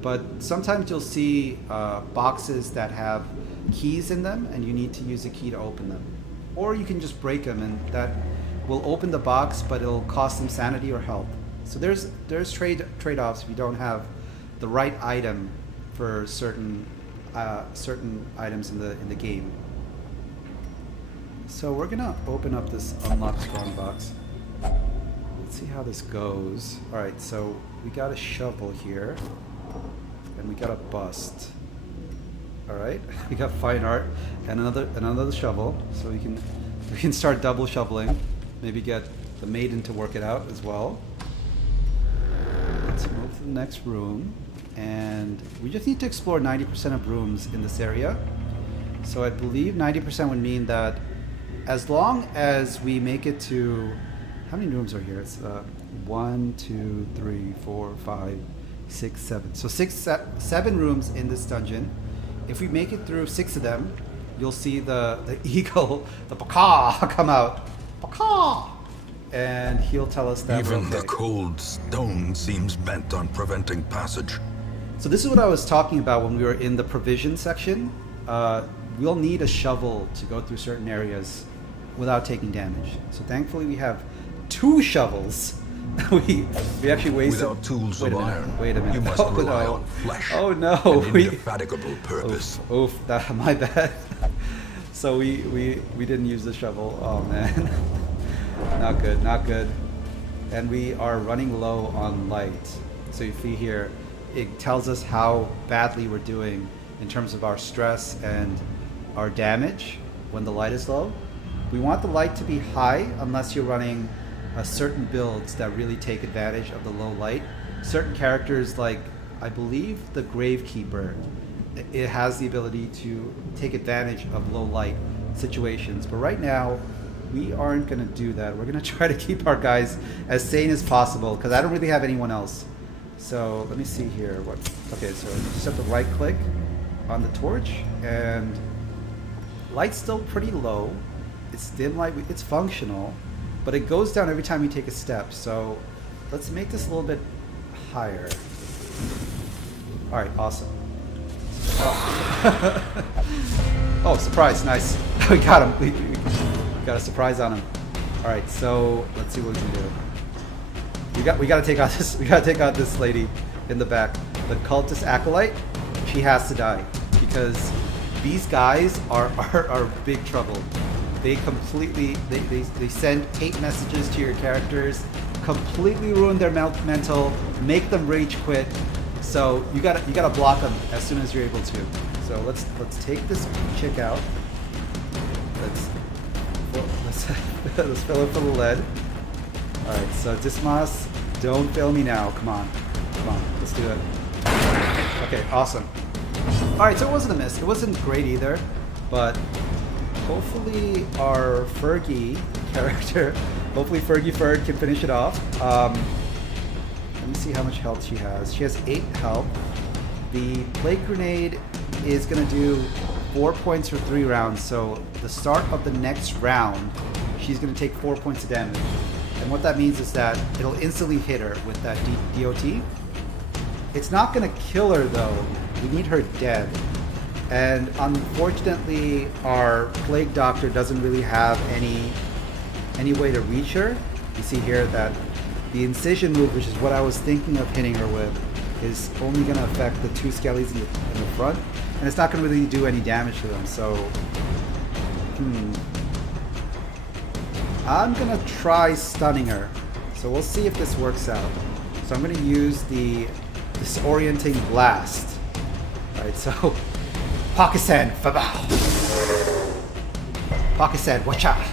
but sometimes you'll see boxes that have keys in them and you need to use a key to open them, or you can just break them and that will open the box, but it'll cost some sanity or health. So there's trade-offs if you don't have the right item for certain items in the game. So we're gonna open up this unlock strong box. Let's see how this goes. Alright, so we got a shovel here. And we got a bust. Alright, we got fine art and another shovel. So we can start double shoveling. Maybe get the maiden to work it out as well. Let's move to the next room. And we just need to explore 90% of rooms in this area. So I believe 90% would mean that as long as we make it to... How many rooms are here? It's 1, 2, 3, 4, 5, 6, 7. So 7 rooms in this dungeon. If we make it through 6 of them, you'll see the eagle, the Paka, come out. Paka! And he'll tell us that even we're okay. The cold stone seems bent on preventing passage. So this is what I was talking about when we were in the provision section. We'll need a shovel to go through certain areas without taking damage. So thankfully we have 2 shovels. we actually wasted... Without tools of iron, wait a minute. you must rely on flesh. Oh no! An indefatigable purpose. Oof, my bad. So we didn't use the shovel. Oh man. Not good. And we are running low on light. So you see here, it tells us how badly we're doing in terms of our stress and our damage when the light is low. We want the light to be high unless you're running certain builds that really take advantage of the low light. Certain characters like I believe the Gravekeeper, it has the ability to take advantage of low light situations. But right now, we aren't going to do that. We're going to try to keep our guys as sane as possible because I don't really have anyone else. So let me see here. Okay, so just have to right click on the torch, and light's still pretty low. It's dim light, it's functional, but it goes down every time you take a step. So let's make this a little bit higher. All right, awesome. Oh, surprise, nice. We got him. We got a surprise on him. All right, so let's see what we can do. We got to take out this. We got to take out this lady in the back. The cultist acolyte. She has to die because these guys are big trouble. They completely they send hate messages to your characters, completely ruin their mental, make them rage quit. So you gotta block them as soon as you're able to. So let's take this chick out. Let's fill her full of lead. All right, so Dismas, don't fail me now. Come on, let's do it. Okay, awesome. All right, so it wasn't a miss. It wasn't great either, but hopefully our Fergie character, hopefully Fergie Ferg can finish it off. Let me see how much health she has. She has 8 health. The plague grenade is going to do 4 points for 3 rounds. So the start of the next round, she's going to take 4 points of damage. And what that means is that it'll instantly hit her with that DOT. It's not going to kill her though. We need her dead. And unfortunately, our plague doctor doesn't really have any way to reach her. You see here that the incision move, which is what I was thinking of hitting her with, is only going to affect the 2 skellies in the front, and it's not going to really do any damage to them. So, I'm going to try stunning her. So we'll see if this works out. So I'm going to use the disorienting blast. All right, so Pakistan, Fabao. Pakistan, watch out.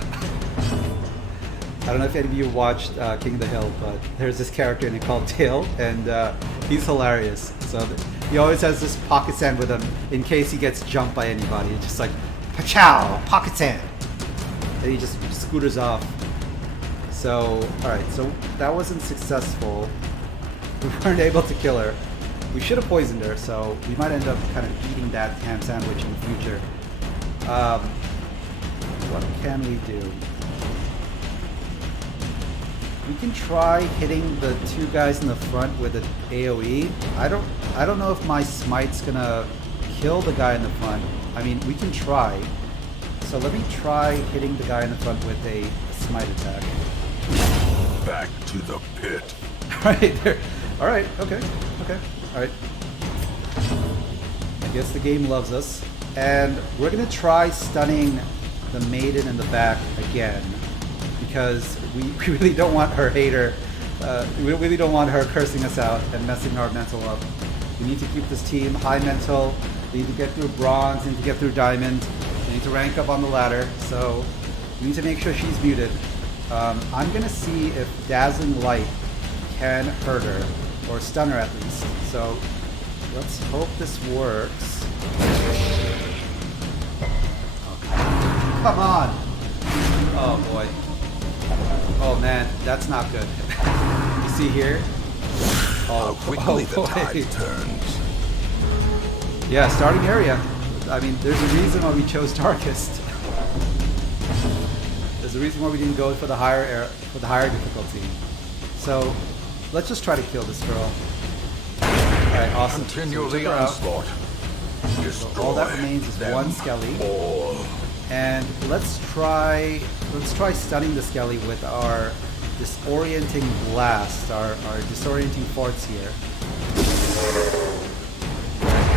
I don't know if any of you watched King of the Hill, but there's this character in it called Tail, and he's hilarious. So he always has this pocket sand with him in case he gets jumped by anybody. It's just like, pachow, pocket sand. And he just scooters off. So, alright, so that wasn't successful. We weren't able to kill her. We should have poisoned her, so we might end up kind of eating that ham sandwich in the future. What can we do? We can try hitting the 2 guys in the front with an AoE. I don't know if my smite's gonna kill the guy in the front. I mean, we can try. So let me try hitting the guy in the front with a smite attack. Back to the pit. Right there. All right. Okay. All right. I guess the game loves us, and we're gonna try stunning the maiden in the back again. Because we really don't want her hater, we really don't want her cursing us out and messing our mental up. We need to keep this team high mental. We need to get through bronze, we need to get through diamond. We need to rank up on the ladder. So we need to make sure she's muted. I'm gonna see if dazzling light can hurt her or stun her at least. So let's hope this works. Okay. Come on! Oh boy. Oh man, that's not good. You see here? How quickly the tide turns. Yeah, starting area. I mean, there's a reason why we chose darkest. There's a reason why we didn't go for the higher difficulty. So let's just try to kill this girl. All right, awesome. Continue the onslaught. So all that remains is 1 skelly. All. And let's try stunning the skelly with our disorienting blast, our disorienting forts here.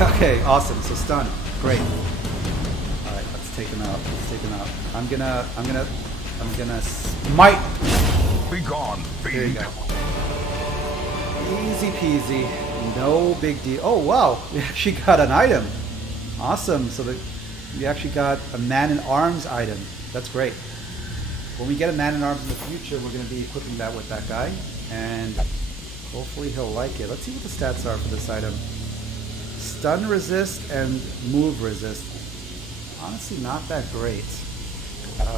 Okay, awesome. So stun, great. All right, let's take him out. I'm gonna smite. Be gone, fiend. There you go. Easy peasy, no big deal. Oh wow, we actually got an item. Awesome. So we actually got a man-in-arms item. That's great. When we get a man-in-arms in the future, we're going to be equipping that with that guy. And Hopefully he'll like it. Let's see what the stats are for this item. Stun resist and move resist. Honestly, not that great.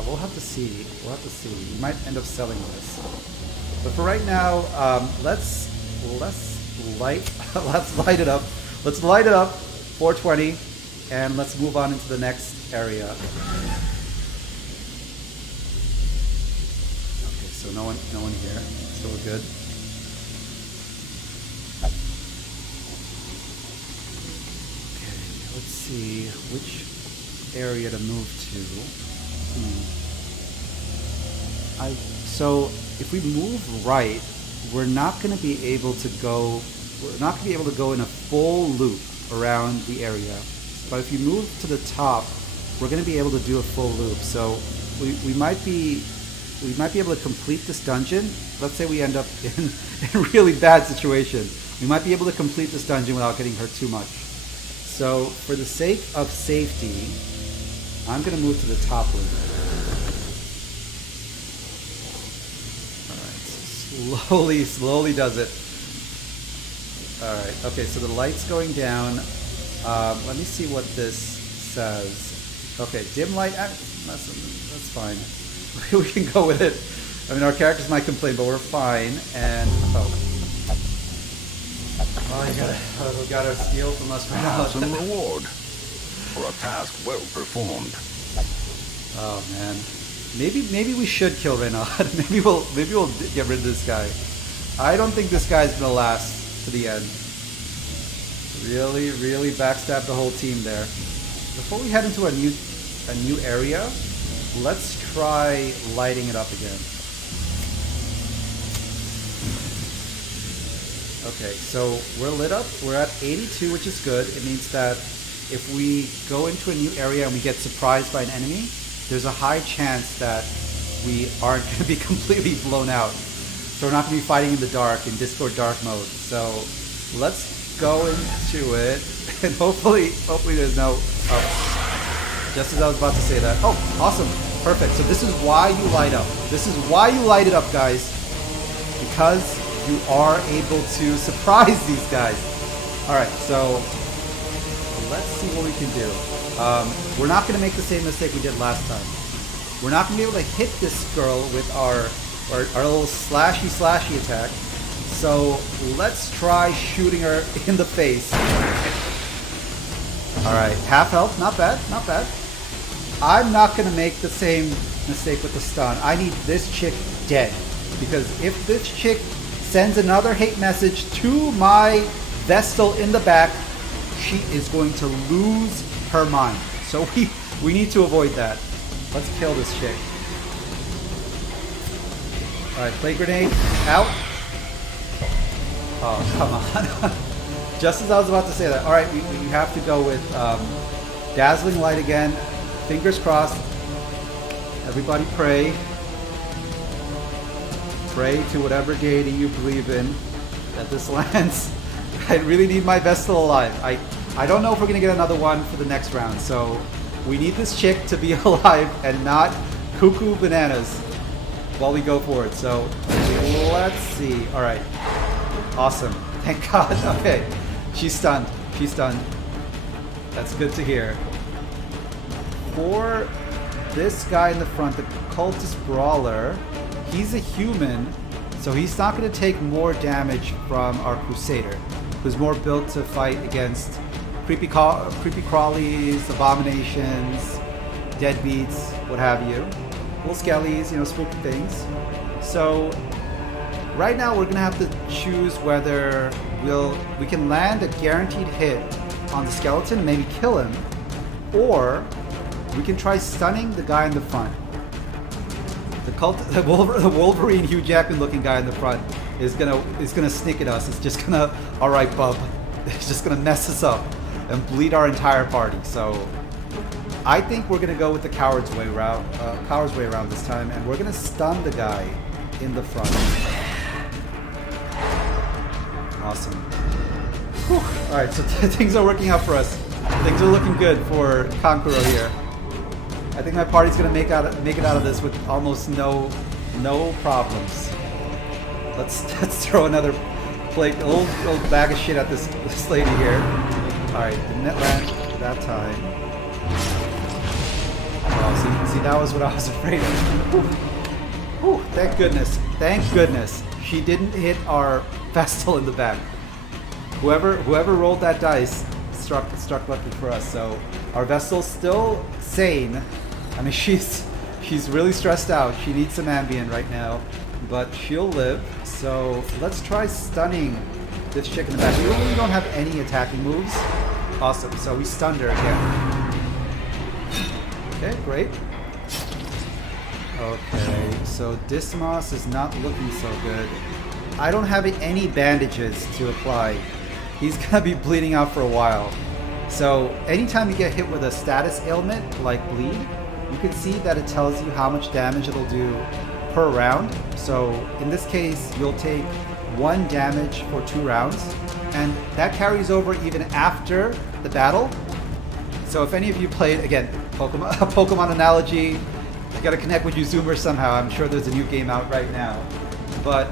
We'll have to see. We'll have to see. We might end up selling this. But for right now, let's light it up. Let's light it up. 420, and let's move on into the next area. Okay, so no one here. So we're good. Okay, let's see which area to move to. So if we move right, we're not going to be able to go. We're not going to be able to go in a full loop around the area. But if you move to the top, we're going to be able to do a full loop. So we might be able to complete this dungeon. Let's say we end up in a really bad situation. We might be able to complete this dungeon without getting hurt too much. So for the sake of safety, I'm going to move to the top loop. Slowly does it. Alright, okay, so the light's going down. Let me see what this says. Okay, dim light, that's fine. We can go with it. I mean, our characters might complain, but we're fine. And, we got our steal from us right now. Some reward for a task well performed. Oh, man. Maybe we should kill Renaud. maybe we'll get rid of this guy. I don't think this guy's gonna last to the end. Really backstab the whole team there. Before we head into a new area, let's try lighting it up again. Okay, so we're lit up. We're at 82, which is good. It means that if we go into a new area and we get surprised by an enemy, there's a high chance that we aren't going to be completely blown out. So we're not going to be fighting in the dark, in Discord dark mode. So let's go into it, and hopefully there's no... Oh, just as I was about to say that. Oh, awesome. Perfect. So this is why you light up. This is why you light it up, guys. Because you are able to surprise these guys. Alright, so let's see what we can do. We're not going to make the same mistake we did last time. We're not going to be able to hit this girl with our little slashy attack. So let's try shooting her in the face. Alright, half health. Not bad. I'm not going to make the same mistake with the stun. I need this chick dead. Because if this chick sends another hate message to my Vestal in the back, she is going to lose her mind. So we need to avoid that. Let's kill this chick. Alright, play grenade. Out. Oh, come on. Just as I was about to say that. Alright, we have to go with Dazzling Light again. Fingers crossed. Everybody pray. Pray to whatever deity you believe in that this lands. I really need my Vestal alive. I don't know if we're going to get another one for the next round, so we need this chick to be alive and not cuckoo bananas while we go forward. So let's see. All right. Awesome. Thank God. Okay. She's stunned. That's good to hear. For this guy in the front, the cultist brawler, he's a human, so he's not going to take more damage from our Crusader, who's more built to fight against creepy crawlies, abominations, deadbeats, what have you. Little skellies, spooky things. So right now we're going to have to choose whether we can land a guaranteed hit on the skeleton and maybe kill him, or we can try stunning the guy in the front. The Wolverine Hugh Jackman looking guy in the front is gonna snick at us. It's just gonna, all right, bub. It's just gonna mess us up and bleed our entire party. So I think we're gonna go with the coward's way around this time, and we're gonna stun the guy in the front. Awesome. Whew. All right, so things are working out for us. Things are looking good for Kankuro here. I think my party's gonna make it out of this with almost no problems. Let's throw another plate, a little bag of shit at this lady here. Alright, didn't land that time. Oh, see, that was what I was afraid of. Whew, thank goodness. Thank goodness. She didn't hit our Vestal in the back. Whoever rolled that dice struck lucky for us. So our Vestal's still sane. I mean, she's really stressed out. She needs some Ambien right now, but she'll live. So let's try stunning this chick in the back. We really don't have any attacking moves. Awesome. So we stunned her again. Okay, great. Okay, so Dismas is not looking so good. I don't have any bandages to apply. He's gonna be bleeding out for a while. So anytime you get hit with a status ailment like bleed, you can see that it tells you how much damage it'll do per round. So in this case, you'll take 1 damage for 2 rounds, and that carries over even after the battle. So if any of you played, again, Pokemon analogy, I gotta connect with you Zoomer somehow. I'm sure there's a new game out right now. But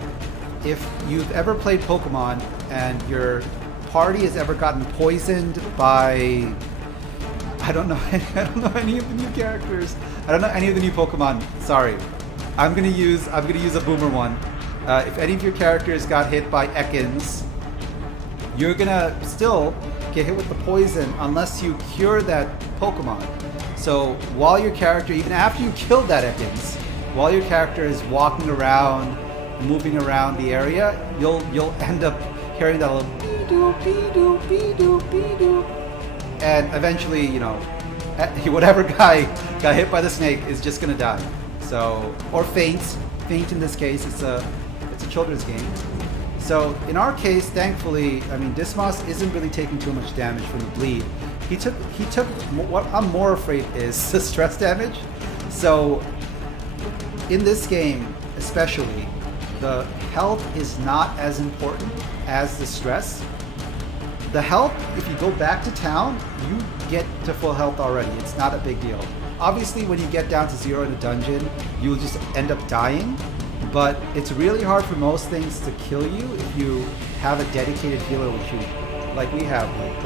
if you've ever played Pokemon and your party has ever gotten poisoned by, I don't know any of the new characters. I don't know any of the new Pokemon. Sorry, I'm gonna use a boomer one. If any of your characters got hit by Ekans, you're gonna still get hit with the poison unless you cure that Pokemon. So while your character, even after you killed that Ekans, while your character is walking around, moving around the area, you'll end up hearing that little bee-doo, bee-doo, bee-doo, bee-doo. And eventually, you know, whatever guy got hit by the snake is just gonna die. So, or faint in this case. It's a children's game. So in our case, thankfully, I mean, Dismas isn't really taking too much damage from the bleed. He took what I'm more afraid is the stress damage. So in this game, especially, the health is not as important as the stress. The health, if you go back to town, you get to full health already. It's not a big deal. Obviously, when you get down to 0 in a dungeon, you'll just end up dying. But it's really hard for most things to kill you if you have a dedicated healer with you, like we have with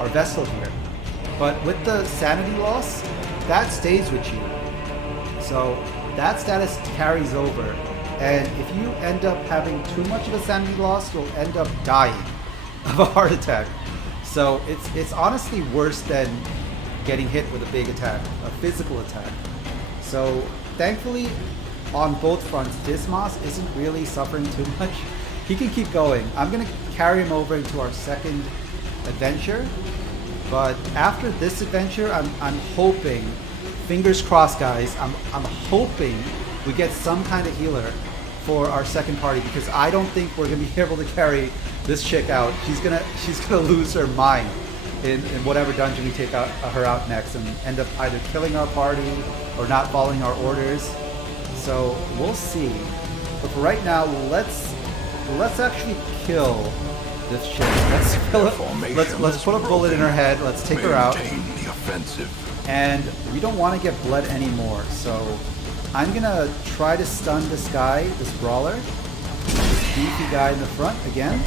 our Vestal here. But with the sanity loss, that stays with you. So that status carries over. And if you end up having too much of a sanity loss, you'll end up dying of a heart attack. So it's honestly worse than getting hit with a big attack, a physical attack. So thankfully, on both fronts, Dismas isn't really suffering too much. He can keep going. I'm gonna carry him over into our second adventure. But after this adventure, I'm hoping, fingers crossed guys, I'm hoping we get some kind of healer for our second party, because I don't think we're gonna be able to carry this chick out. She's gonna lose her mind in whatever dungeon we take her out next, and end up either killing our party or not following our orders. So we'll see. But for right now, let's actually kill this chick. Let's put a bullet in her head. Let's take her out. The offensive. And we don't want to get blood anymore. So I'm gonna try to stun this guy, this brawler, this beefy guy in the front again.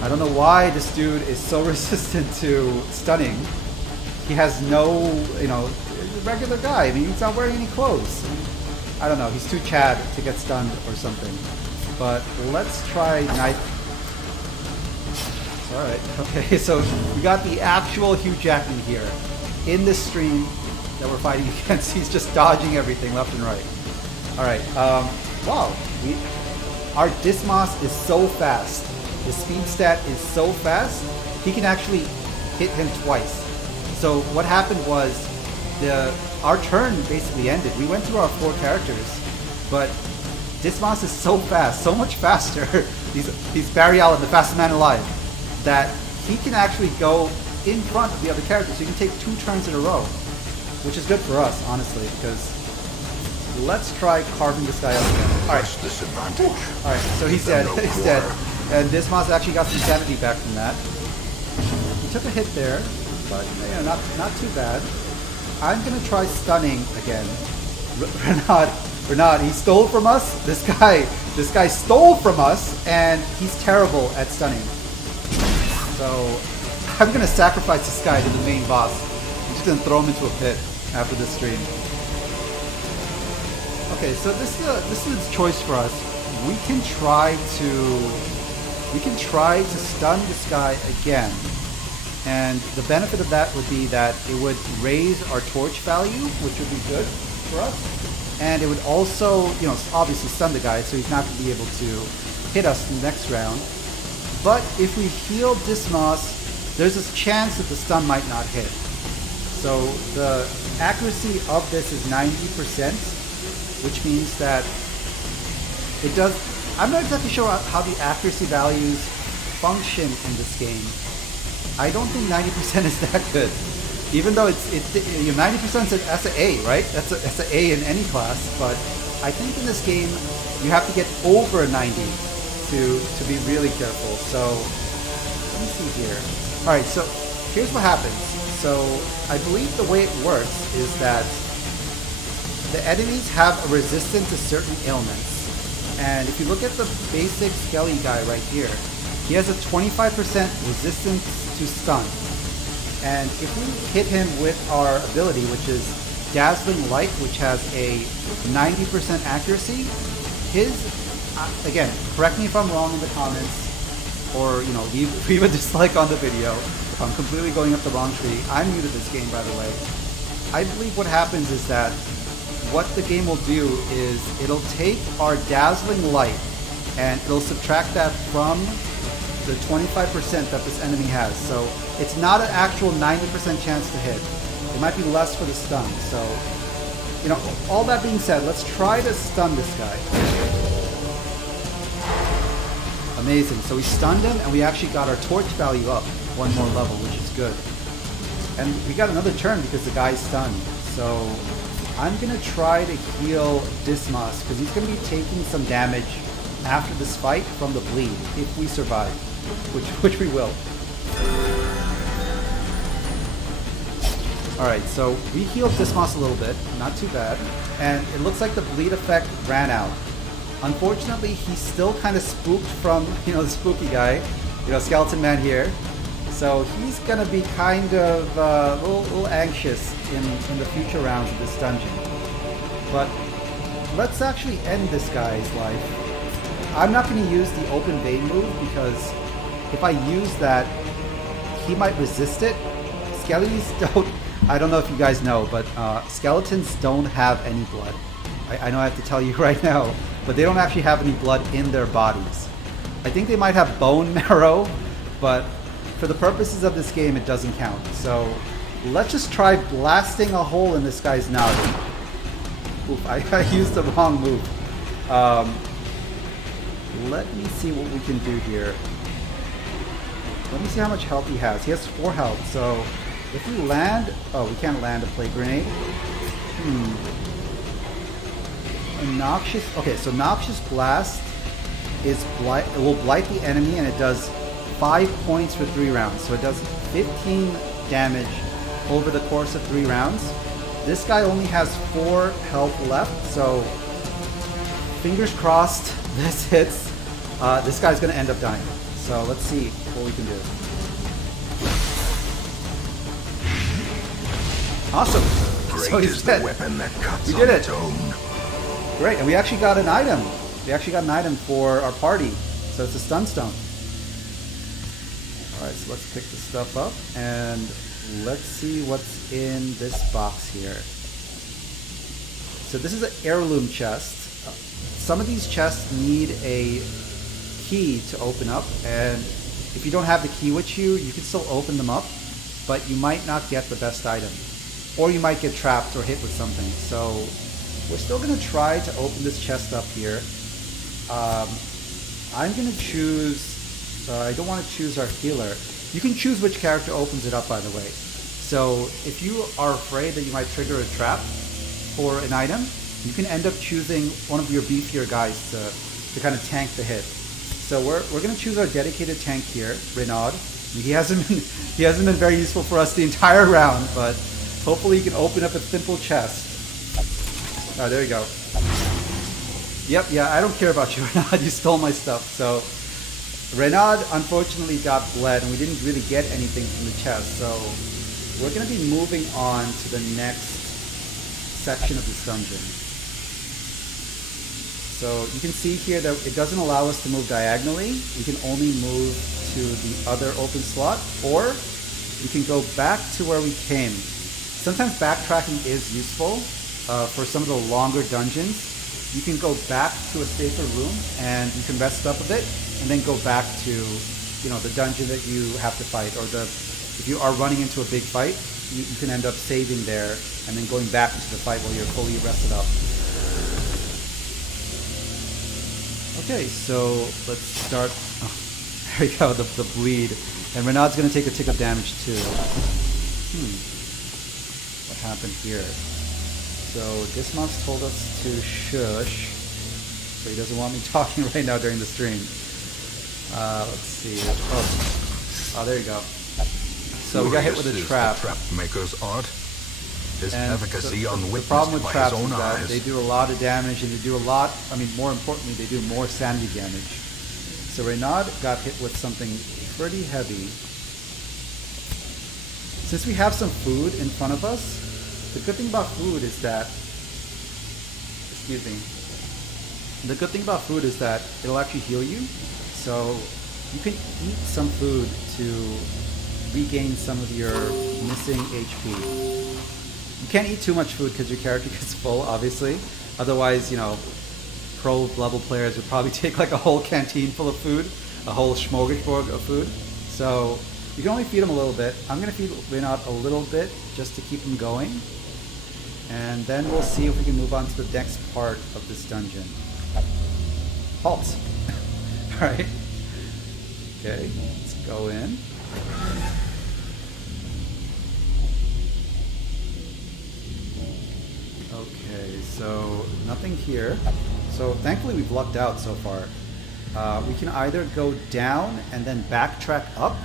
I don't know why this dude is so resistant to stunning. He has no, he's a regular guy. I mean, he's not wearing any clothes. I don't know, he's too Chad to get stunned or something. But let's try knife. Alright, okay, so we got the actual Hugh Jackman here in this stream that we're fighting against. He's just dodging everything left and right. Alright, wow. Our Dismas is so fast. The speed stat is so fast, he can actually hit him twice. So what happened was, our turn basically ended. We went through our 4 characters, but Dismas is so fast, so much faster. he's Barry Allen, the fastest man alive, that he can actually go in front of the other characters. So you can take 2 turns in a row, which is good for us, honestly, because let's try carving this guy up again. Alright. Alright, so he's dead. He's dead. And Dismas actually got some sanity back from that. He took a hit there, but not too bad. I'm gonna try stunning again. Renaud, We're not. He stole from us. This guy stole from us, and he's terrible at stunning. So I'm gonna sacrifice this guy to the main boss. I'm just gonna throw him into a pit after this stream. Okay, so this is a choice for us. We can try to stun this guy again, and the benefit of that would be that it would raise our torch value, which would be good for us, and it would also, you know, obviously stun the guy, so he's not going to be able to hit us in the next round. But if we heal Dismas, there's a chance that the stun might not hit. So the accuracy of this is 90%, which means that it does. I'm not exactly sure how the accuracy values function in this game. I don't think 90% is that good. Even though it's 90% that's an A, right? That's an A in any class. But I think in this game you have to get over 90 to be really careful. So let me see here. All right, so here's what happens. So I believe the way it works is that the enemies have a resistance to certain ailments. And if you look at the basic Skelly guy right here, he has a 25% resistance to stun. And if we hit him with our ability, which is Dazzling Light, which has a 90% accuracy, his, again, correct me if I'm wrong in the comments, or, you know, leave a dislike on the video if I'm completely going up the wrong tree. I'm new to this game, by the way. I believe what happens is that what the game will do is it'll take our Dazzling Light and it'll subtract that from the 25% that this enemy has. So it's not an actual 90% chance to hit. It might be less for the stun. So, you know, all that being said, let's try to stun this guy. Amazing. So we stunned him and we actually got our torch value up one more level, which is good. And we got another turn because the guy's stunned. So I'm going to try to heal Dismas because he's going to be taking some damage after this fight from the bleed if we survive, which we will. Alright, so we healed Dismas a little bit, not too bad, and it looks like the bleed effect ran out. Unfortunately, he's still kind of spooked from, you know, the spooky guy, you know, Skeleton Man here. So he's going to be kind of a little anxious in the future rounds of this dungeon. But let's actually end this guy's life. I'm not going to use the open vein move because if I use that, he might resist it. Skellies don't, I don't know if you guys know, but skeletons don't have any blood. I know I have to tell you right now, but they don't actually have any blood in their bodies. I think they might have bone marrow, but for the purposes of this game, it doesn't count. So let's just try blasting a hole in this guy's noggin. Oof, I used the wrong move. Let me see what we can do here. Let me see how much health he has. He has 4 health, so if we land... Oh, we can't land a plague grenade. A noxious... Okay, so Noxious Blast is it will blight the enemy, and it does 5 points for 3 rounds. So it does 15 damage over the course of 3 rounds. This guy only has 4 health left, so fingers crossed this hits. This guy's going to end up dying. So let's see what we can do. Awesome. So he's dead. We did it. Great, and we actually got an item. We actually got an item for our party. So it's a stun stone. Alright, so let's pick this stuff up and let's see what's in this box here. So this is an heirloom chest. Some of these chests need a key to open up, and if you don't have the key with you, you can still open them up, but you might not get the best item. Or you might get trapped or hit with something. So we're still going to try to open this chest up here. I'm going to choose... I don't want to choose our healer. You can choose which character opens it up, by the way. So if you are afraid that you might trigger a trap for an item, you can end up choosing one of your beefier guys to kind of tank the hit. So we're going to choose our dedicated tank here, Renaud. He hasn't been very useful for us the entire round, but hopefully he can open up a simple chest. Oh, there you go. Yep, yeah, I don't care about you, Renaud. You stole my stuff. So Renaud unfortunately got bled, and we didn't really get anything from the chest. So we're going to be moving on to the next section of this dungeon. So you can see here that it doesn't allow us to move diagonally. We can only move to the other open slot, or we can go back to where we came. Sometimes backtracking is useful for some of the longer dungeons. You can go back to a safer room and you can rest up a bit and then go back to, you know, the dungeon that you have to fight, or if you are running into a big fight, you can end up saving there and then going back into the fight while you're fully rested up. Okay, so let's start. Oh, there we go, the bleed. And Renaud's going to take a tick of damage too. What happened here? So Dismont's told us to shush. So he doesn't want me talking right now during the stream. Let's see. Oh, there you go. So we got hit with a trap. The trap maker's art. His efficacy the unwitnessed problem with by traps his own is that eyes. they do a lot of damage, and they do a lot, I mean, more importantly, they do more sanity damage. So Renaud got hit with something pretty heavy. Since we have some food in front of us, the good thing about food is that, excuse me, the good thing about food is that it'll actually heal you. So you can eat some food to regain some of your missing HP. You can't eat too much food because your character gets full, obviously. Otherwise, you know, pro level players would probably take like a whole canteen full of food, a whole smorgasbord of food. So you can only feed him a little bit. I'm going to feed Renaud a little bit just to keep him going. And then we'll see if we can move on to the next part of this dungeon. Halt! Alright. Okay, let's go in. Okay, so nothing here. So thankfully we've lucked out so far. We can either go down and then backtrack up,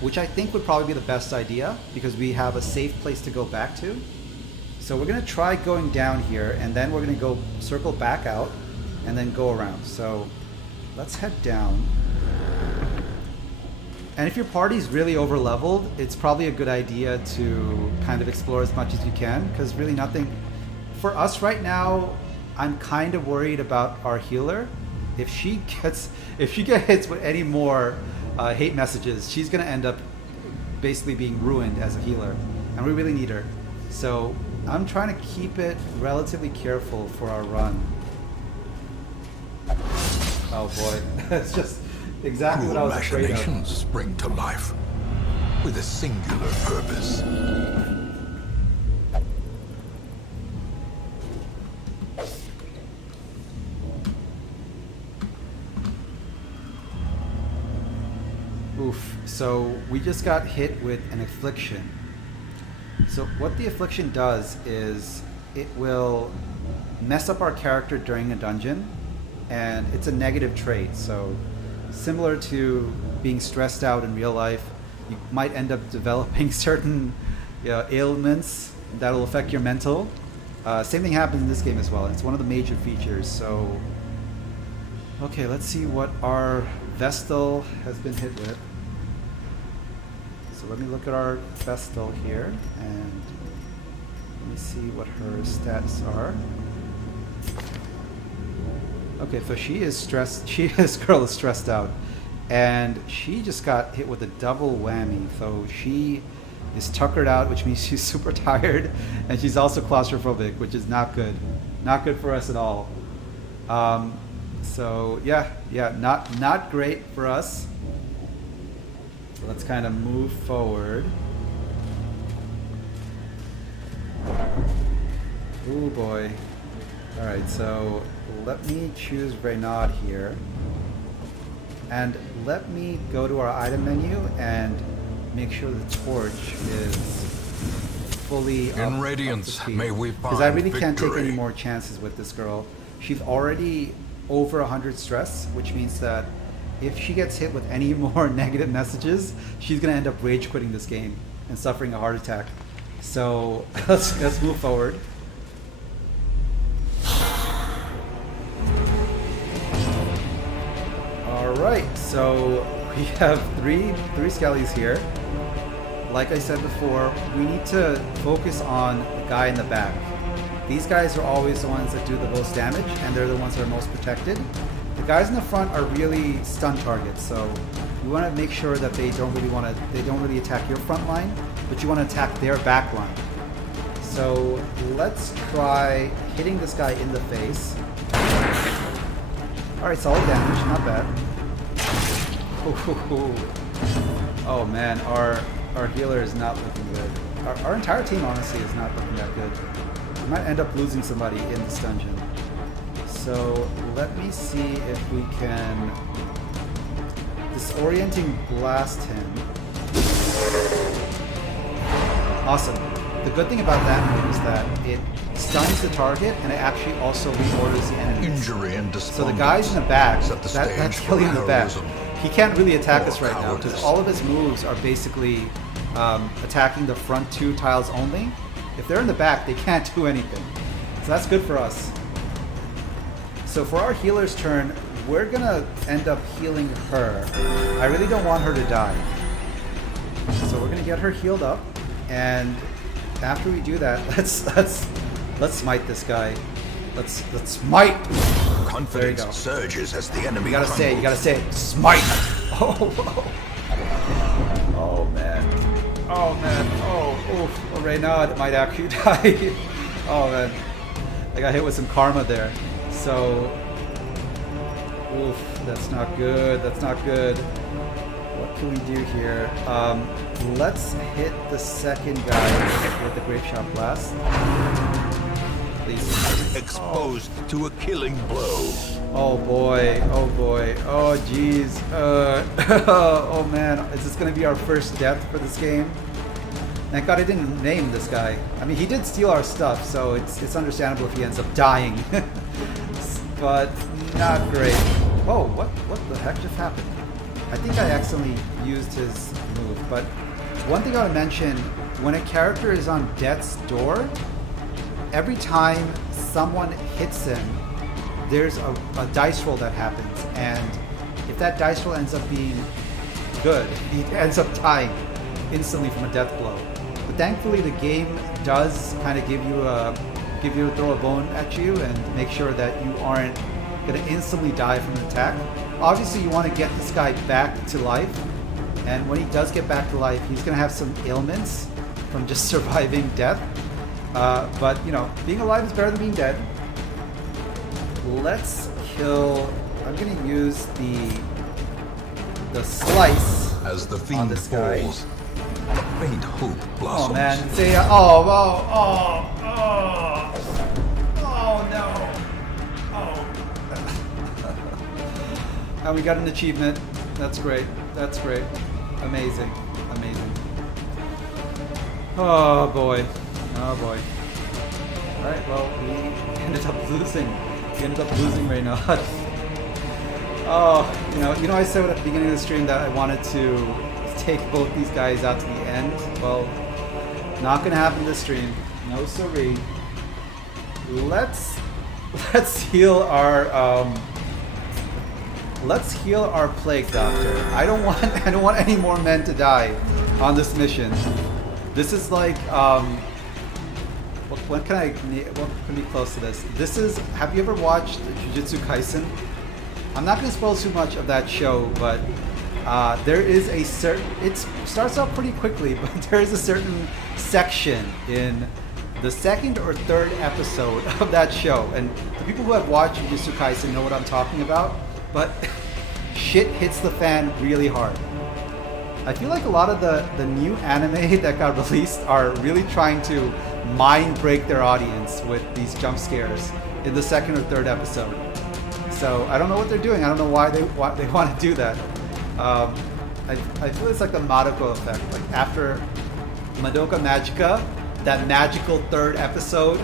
which I think would probably be the best idea because we have a safe place to go back to. So we're going to try going down here, and then we're going to go circle back out and then go around. So let's head down. And if your party's really over leveled, it's probably a good idea to kind of explore as much as you can, because really nothing for us right now. I'm kind of worried about our healer. If she gets hit with any more hate messages, she's going to end up basically being ruined as a healer, and we really need her. So I'm trying to keep it relatively careful for our run. Oh boy, it's just exactly what I was afraid of. Machinations spring to life with a singular purpose. Oof, so we just got hit with an affliction. So what the affliction does is it will mess up our character during a dungeon, and it's a negative trait. So similar to being stressed out in real life, you might end up developing certain ailments that will affect your mental. Same thing happens in this game as well. It's one of the major features. So okay, let's see what our Vestal has been hit with. So let me look at our Vestal here, and let me see what her stats are. Okay, so she is stressed. This girl is stressed out, and she just got hit with a double whammy. So she is tuckered out, which means she's super tired, and she's also claustrophobic, which is not good. Not good for us at all. So yeah, not great for us. So let's kind of move forward. Oh boy. All right, so let me choose Renaud here, and let me go to our item menu and make sure the torch is fully In Radiance, may we find because I really can't take victory. any more chances with this girl. She's already over 100 stress, which means that if she gets hit with any more negative messages, she's gonna end up rage quitting this game and suffering a heart attack. So let's move forward. Alright, so we have three skellies here. Like I said before, we need to focus on the guy in the back. These guys are always the ones that do the most damage, and they're the ones that are most protected. The guys in the front are really stun targets, so you want to make sure that they don't really attack your front line, but you want to attack their back line. So let's try hitting this guy in the face. Alright, solid damage, not bad. Oh man, our healer is not looking good. Our entire team honestly is not looking that good. We might end up losing somebody in this dungeon. So let me see if we can disorienting blast him. Awesome. The good thing about that move is that it stuns the target and it actually also reorders the enemies. Injury and so the guys in the back, that's killing in the back. He can't really attack us right now because all of his moves are basically attacking the front two tiles only. If they're in the back, they can't do anything. So that's good for us. So for our healer's turn, we're gonna end up healing her. I really don't want her to die. So we're gonna get her healed up, and after we do that, let's smite this guy. Let's smite. Confidence surges as the enemy. You gotta say it. Smite. Oh man. Oh man. Oh, Reynard might actually die. Oh man. I got hit with some karma there. So, oof, that's not good. That's not good. What can we do here? Let's hit the second guy with the Grape Shot Blast. Please. Exposed to a killing blow. Oh boy. Oh boy. Oh jeez. Oh man. Is this gonna be our first death for this game? Thank God I didn't name this guy. I mean, he did steal our stuff, so it's understandable if he ends up dying. But not great. Oh, what the heck just happened? I think I accidentally used his move, but one thing I want to mention, when a character is on death's door, every time someone hits him, there's a dice roll that happens, and if that dice roll ends up being good, he ends up dying instantly from a death blow. But thankfully the game does kind of throw a bone at you and make sure that you aren't going to instantly die from an attack. Obviously you want to get this guy back to life, and when he does get back to life, he's going to have some ailments from just surviving death. But you know, being alive is better than being dead. Let's kill. I'm going to use the slice as the fiend on this guy. falls. Faint hope blossoms. Oh man, say no! And we got an achievement. That's great. That's great. Amazing. Amazing. Oh boy. Oh boy. Alright, well, we ended up losing. We ended up losing right now. Oh, you know I said at the beginning of the stream that I wanted to take both these guys out to the end. Well, not gonna happen this stream. No siree. Let's heal our plague doctor. I don't want any more men to die on this mission. This is like what can be close to this? This is, have you ever watched Jujutsu Kaisen? I'm not gonna spoil too much of that show, but there is a certain, it starts out pretty quickly, but there is a certain section in the second or third episode of that show, and the people who have watched Jujutsu Kaisen know what I'm talking about, but shit hits the fan really hard. I feel like a lot of the new anime that got released are really trying to mind break their audience with these jump scares in the second or third episode. So I don't know what they're doing. I don't know why they want to do that. I feel it's like the Madoka effect. Like after Madoka Magica, that magical third episode.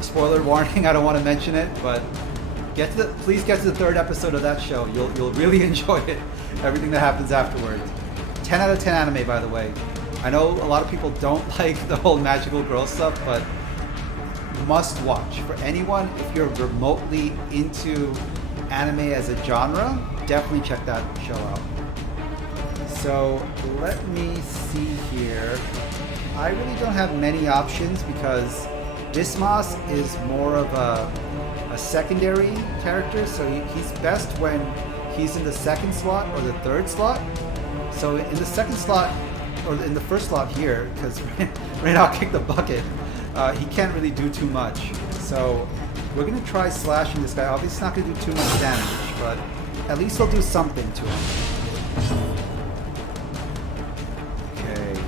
Spoiler warning, I don't want to mention it, but please get to the third episode of that show. You'll really enjoy it. Everything that happens afterwards. 10 out of 10 anime, by the way. I know a lot of people don't like the whole magical girl stuff, but must watch. For anyone, if you're remotely into anime as a genre, definitely check that show out. So let me see here. I really don't have many options because Dismas is more of a secondary character, so he's best when he's in the second slot or the third slot. So in the second slot, or in the first slot here, because right now I kick the bucket, he can't really do too much. So we're going to try slashing this guy. Obviously it's not going to do too much damage, but at least he'll do something to him. Okay.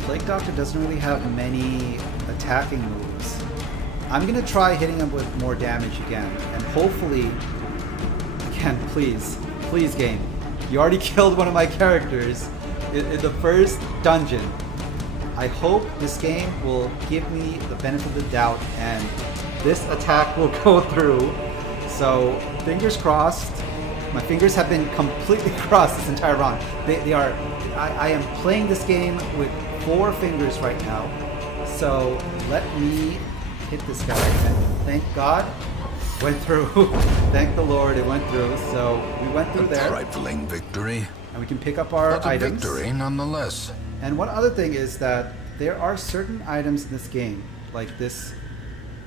Plague Doctor doesn't really have many attacking moves. I'm going to try hitting him with more damage again. And hopefully, again, please game. You already killed one of my characters in the first dungeon. I hope this game will give me the benefit of the doubt and this attack will go through. So, fingers crossed. My fingers have been completely crossed this entire round. They are. I am playing this game with 4 fingers right now. So let me hit this guy. And thank God, went through. Thank the Lord, it went through. So we went through there. Trifling victory. And we can pick up our items. Victory nonetheless. And one other thing is that there are certain items in this game, like this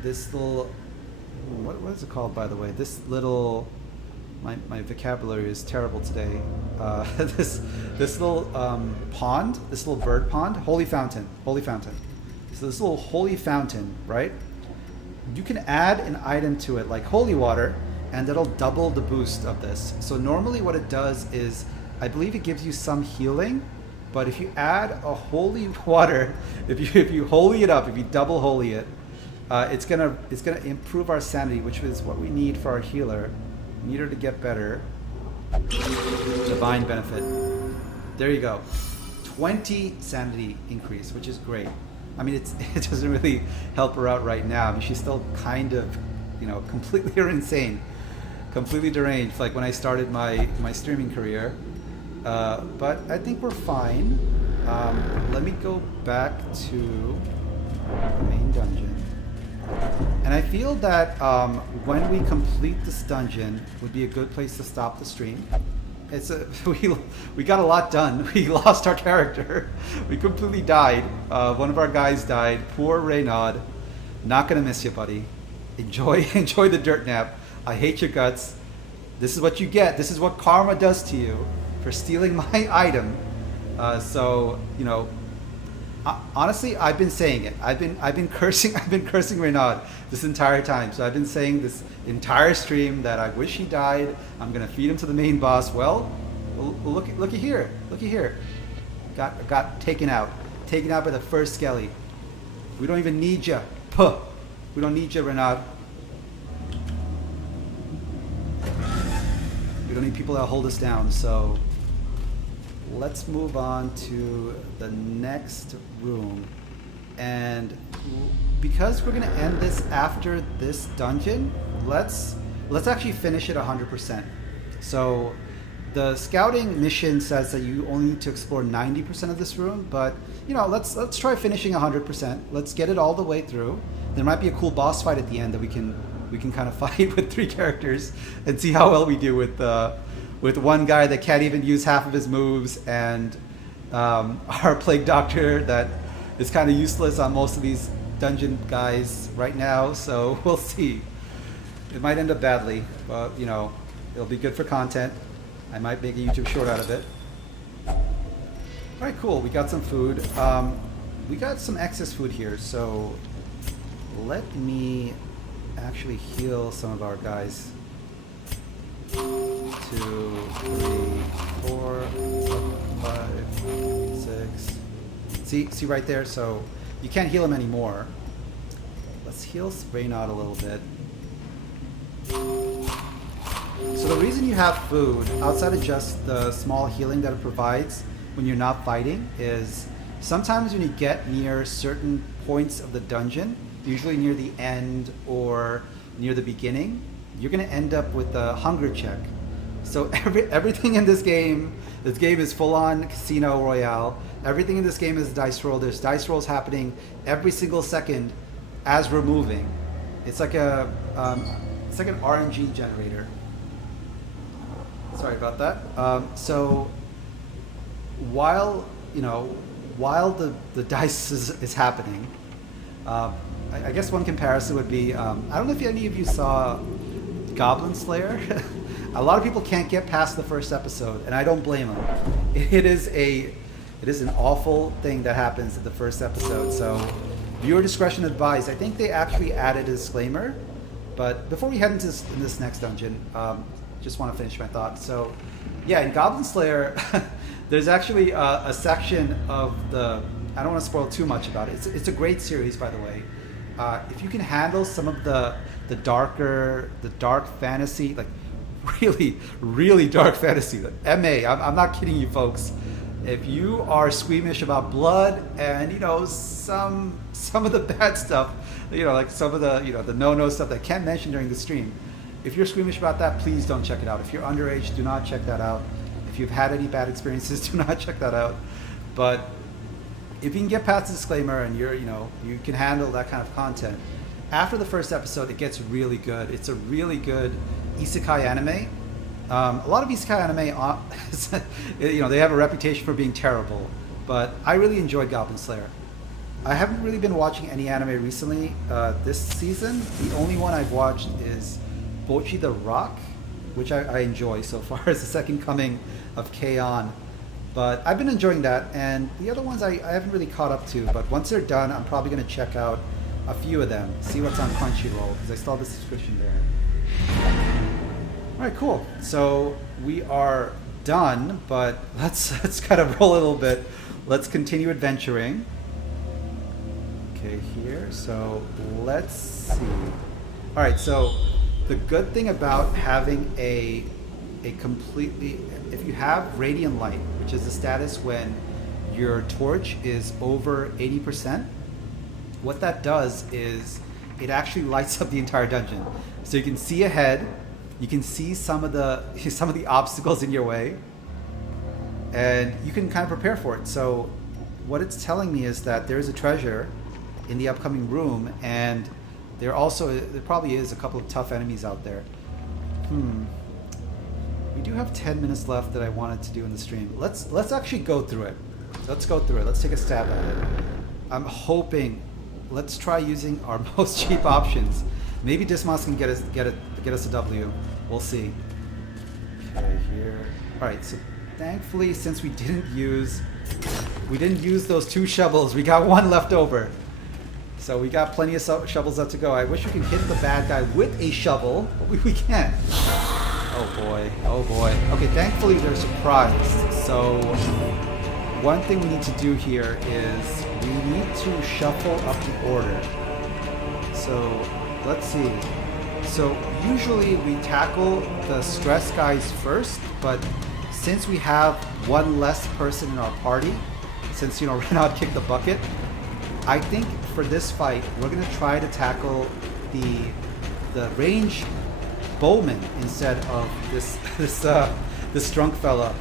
little. What is it called, by the way? This little. My vocabulary is terrible today. This little pond, this little bird pond, holy fountain. So this little holy fountain, right? You can add an item to it like holy water, and that'll double the boost of this. So normally what it does is, I believe it gives you some healing, but if you add a holy water, if you holy it up, if you double holy it, it's gonna improve our sanity, which is what we need for our healer. Need her to get better. Divine benefit. There you go. 20 sanity increase, which is great. I mean, it doesn't really help her out right now. I mean, she's still kind of, completely insane, completely deranged, like when I started my streaming career. But I think we're fine. Let me go back to the main dungeon. And I feel that when we complete this dungeon would be a good place to stop the stream. We got a lot done. We lost our character. We completely died. One of our guys died. Poor Reynard. Not gonna miss you, buddy. Enjoy the dirt nap. I hate your guts. This is what you get. This is what karma does to you for stealing my item. Honestly, I've been saying it. I've been cursing Renaud this entire time. So I've been saying this entire stream that I wish he died. I'm gonna feed him to the main boss. Well, looky here. Got taken out by the first skelly. We don't even need ya. Puh. We don't need ya, Renaud. We don't need people that hold us down. So let's move on to the next room. And because we're gonna end this after this dungeon, let's actually finish it 100%. So the scouting mission says that you only need to explore 90% of this room, but let's try finishing 100%. Let's get it all the way through. There might be a cool boss fight at the end that we can kind of fight with 3 characters and see how well we do with one guy that can't even use half of his moves, and our plague doctor that is kind of useless on most of these dungeon guys right now. So we'll see. It might end up badly, but it'll be good for content. I might make a YouTube short out of it. All right, cool. We got some food. We got some excess food here, so let me actually heal some of our guys. 2, 3, 4, 5, 6. See right there? So you can't heal him anymore. Let's heal Reynard a little bit. So the reason you have food, outside of just the small healing that it provides when you're not fighting, is sometimes when you get near certain points of the dungeon, usually near the end or near the beginning, you're going to end up with a hunger check. So everything in this game is full-on Casino Royale. Everything in this game is dice roll. There's dice rolls happening every single second as we're moving. It's like It's like an RNG generator. Sorry about that. So while the dice is happening, I guess one comparison would be, I don't know if any of you saw Goblin Slayer. A lot of people can't get past the first episode, and I don't blame them. It is an awful thing that happens in the first episode. So viewer discretion advised. I think they actually added a disclaimer. But before we head into this next dungeon, just want to finish my thought. So yeah, in Goblin Slayer, there's actually a section of the, I don't want to spoil too much about it. It's a great series, by the way. If you can handle some of the dark fantasy, like really, really dark fantasy, like MA, I'm not kidding you folks. If you are squeamish about blood and, some of the bad stuff, like some of the no-no stuff that I can't mention during the stream, if you're squeamish about that, please don't check it out. If you're underage, do not check that out. If you've had any bad experiences, do not check that out. But if you can get past the disclaimer and you can handle that kind of content, after the first episode, it gets really good. It's a really good isekai anime. A lot of isekai anime, they have a reputation for being terrible, but I really enjoyed Goblin Slayer. I haven't really been watching any anime recently this season. The only one I've watched is Bocchi the Rock, which I enjoy so far as the second coming of K-On! But I've been enjoying that, and the other ones I haven't really caught up to, but once they're done, I'm probably going to check out a few of them, see what's on Crunchyroll, because I still have the subscription there. All right, cool. So we are done, but let's kind of roll a little bit. Let's continue adventuring. Okay, here. So let's see. All right, so the good thing about having a completely, if you have radiant light, which is the status when your torch is over 80%, what that does is it actually lights up the entire dungeon. So you can see ahead, you can see some of the obstacles in your way, and you can kind of prepare for it. So what it's telling me is that there's a treasure in the upcoming room, and there probably is a couple of tough enemies out there. We do have 10 minutes left that I wanted to do in the stream. Let's actually go through it. Let's go through it. Let's take a stab at it. I'm hoping. Let's try using our most cheap options. Maybe Dismas can get us a W. We'll see. Okay, here. All right. So thankfully, since we didn't use those 2 shovels, we got 1 left over. So we got plenty of shovels left to go. I wish we could hit the bad guy with a shovel, but we can't. Oh boy. Oh boy. Okay. Thankfully, they're surprised. So one thing we need to do here is we need to shuffle up the order. So let's see. So usually we tackle the stress guys first, but since we have 1 less person in our party, since Renaud kicked the bucket, I think for this fight we're gonna try to tackle the range bowman instead of this drunk fella.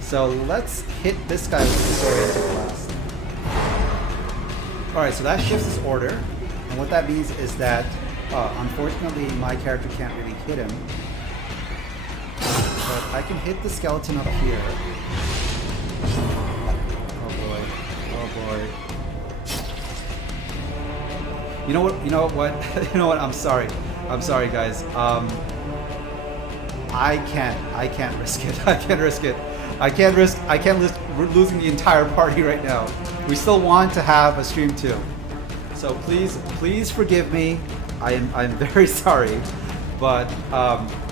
So let's hit this guy with this oriented blast. Alright, so that shifts his order. And what that means is that, unfortunately, my character can't really hit him. But I can hit the skeleton up here. Oh boy. Oh boy. You know what? You know what? I'm sorry. I'm sorry, guys. I can't risk it. I can't risk it. I can't risk losing the entire party right now. We still want to have a stream too. So please forgive me. I'm very sorry, but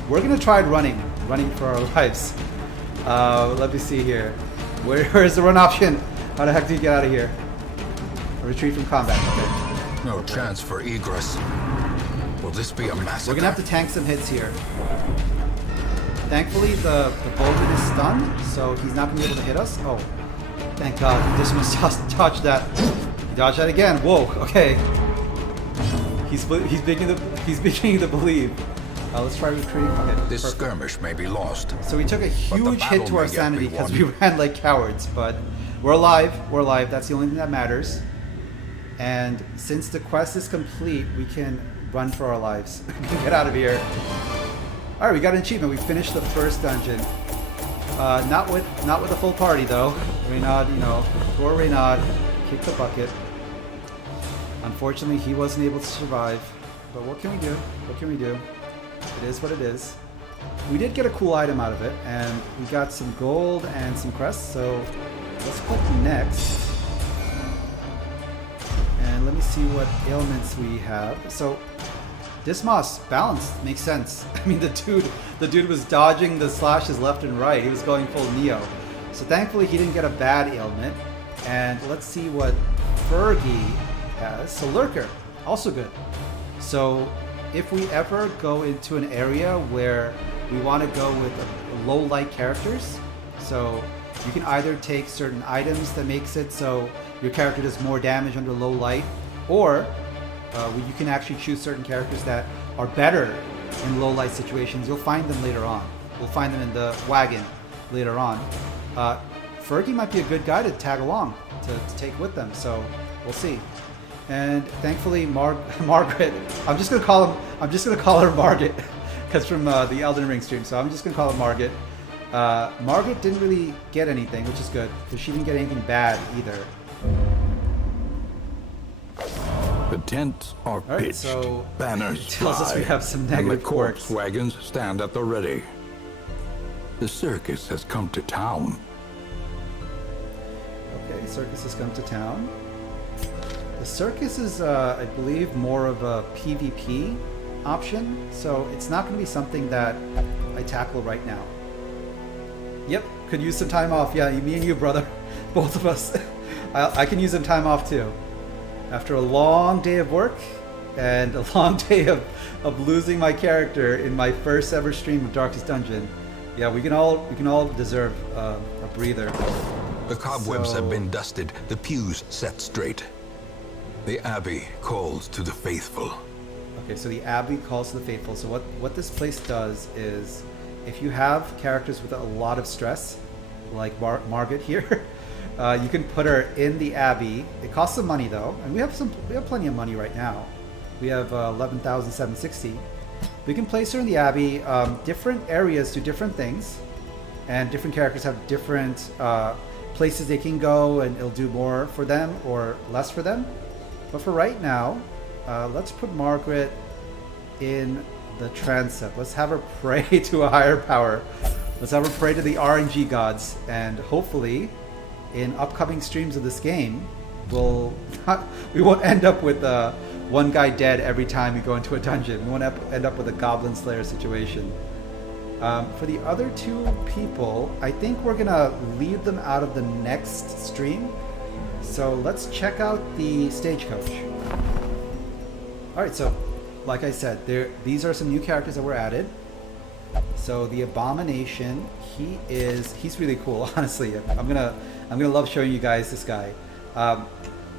we're gonna try running for our lives. Let me see here. Where is the run option? How the heck do you get out of here? Retreat from combat. Okay. No chance for egress. Will this be a massacre? We're gonna have to tank some hits here. Thankfully, the bowman is stunned, so he's not gonna be able to hit us. Oh, thank God! This must just dodge that. He dodged that again. Whoa. Okay. He's beginning to believe. Let's try retreating. Okay. This skirmish may be lost. So we took a huge hit to our sanity because we ran like cowards, but we're alive. We're alive. That's the only thing that matters. And since the quest is complete, we can run for our lives. Get out of here. All right, we got an achievement. We finished the first dungeon. Not with the full party though. Renaud, you know, poor Renaud, kicked the bucket. Unfortunately, he wasn't able to survive. But what can we do? What can we do? It is what it is. We did get a cool item out of it, and we got some gold and some crests. So let's click next. And let me see what ailments we have. So Dismas, balanced, makes sense. I mean, the dude was dodging the slashes left and right. He was going full Neo. So thankfully he didn't get a bad ailment. And let's see what Fergie has. So Lurker, also good. So if we ever go into an area where we want to go with low light characters, so you can either take certain items that makes it so your character does more damage under low light, or you can actually choose certain characters that are better in low light situations. You'll find them later on. We'll find them in the wagon later on. Fergie might be a good guy to tag along, to take with them, so we'll see. And thankfully, Margaret, I'm just gonna call her Margaret, because from the Elden Ring stream. So I'm just gonna call her Margaret. Margaret didn't really get anything, which is good, because she didn't get anything bad either. The tents are pitched, so banners tells us we have some and the negative corpse quirks. wagons stand at the ready. The circus has come to town. Okay, circus has come to town. The circus is, I believe, more of a PvP option, so it's not going to be something that I tackle right now. Yep, could use some time off. Yeah, me and you, brother. Both of us. I can use some time off too. After a long day of work and a long day of losing my character in my first ever stream of Darkest Dungeon, yeah, we can all deserve a breather. The cobwebs have been dusted, the pews set straight. The Abbey calls to the faithful. Okay, so the Abbey calls to the faithful. So what this place does is, if you have characters with a lot of stress, like Margaret here, you can put her in the Abbey. It costs some money though, and we have plenty of money right now. We have 11,760. We can place her in the Abbey. Different areas do different things, and different characters have different places they can go, and it'll do more for them or less for them. But for right now, let's put Margaret in the transept. Let's have her pray to a higher power. Let's have her pray to the RNG gods, and hopefully in upcoming streams of this game, we won't end up with one guy dead every time we go into a dungeon. We won't end up with a Goblin Slayer situation. For the other two people, I think we're gonna leave them out of the next stream. So let's check out the stagecoach. Alright, so like I said, these are some new characters that were added. So the Abomination, he's really cool, honestly. I'm gonna love showing you guys this guy.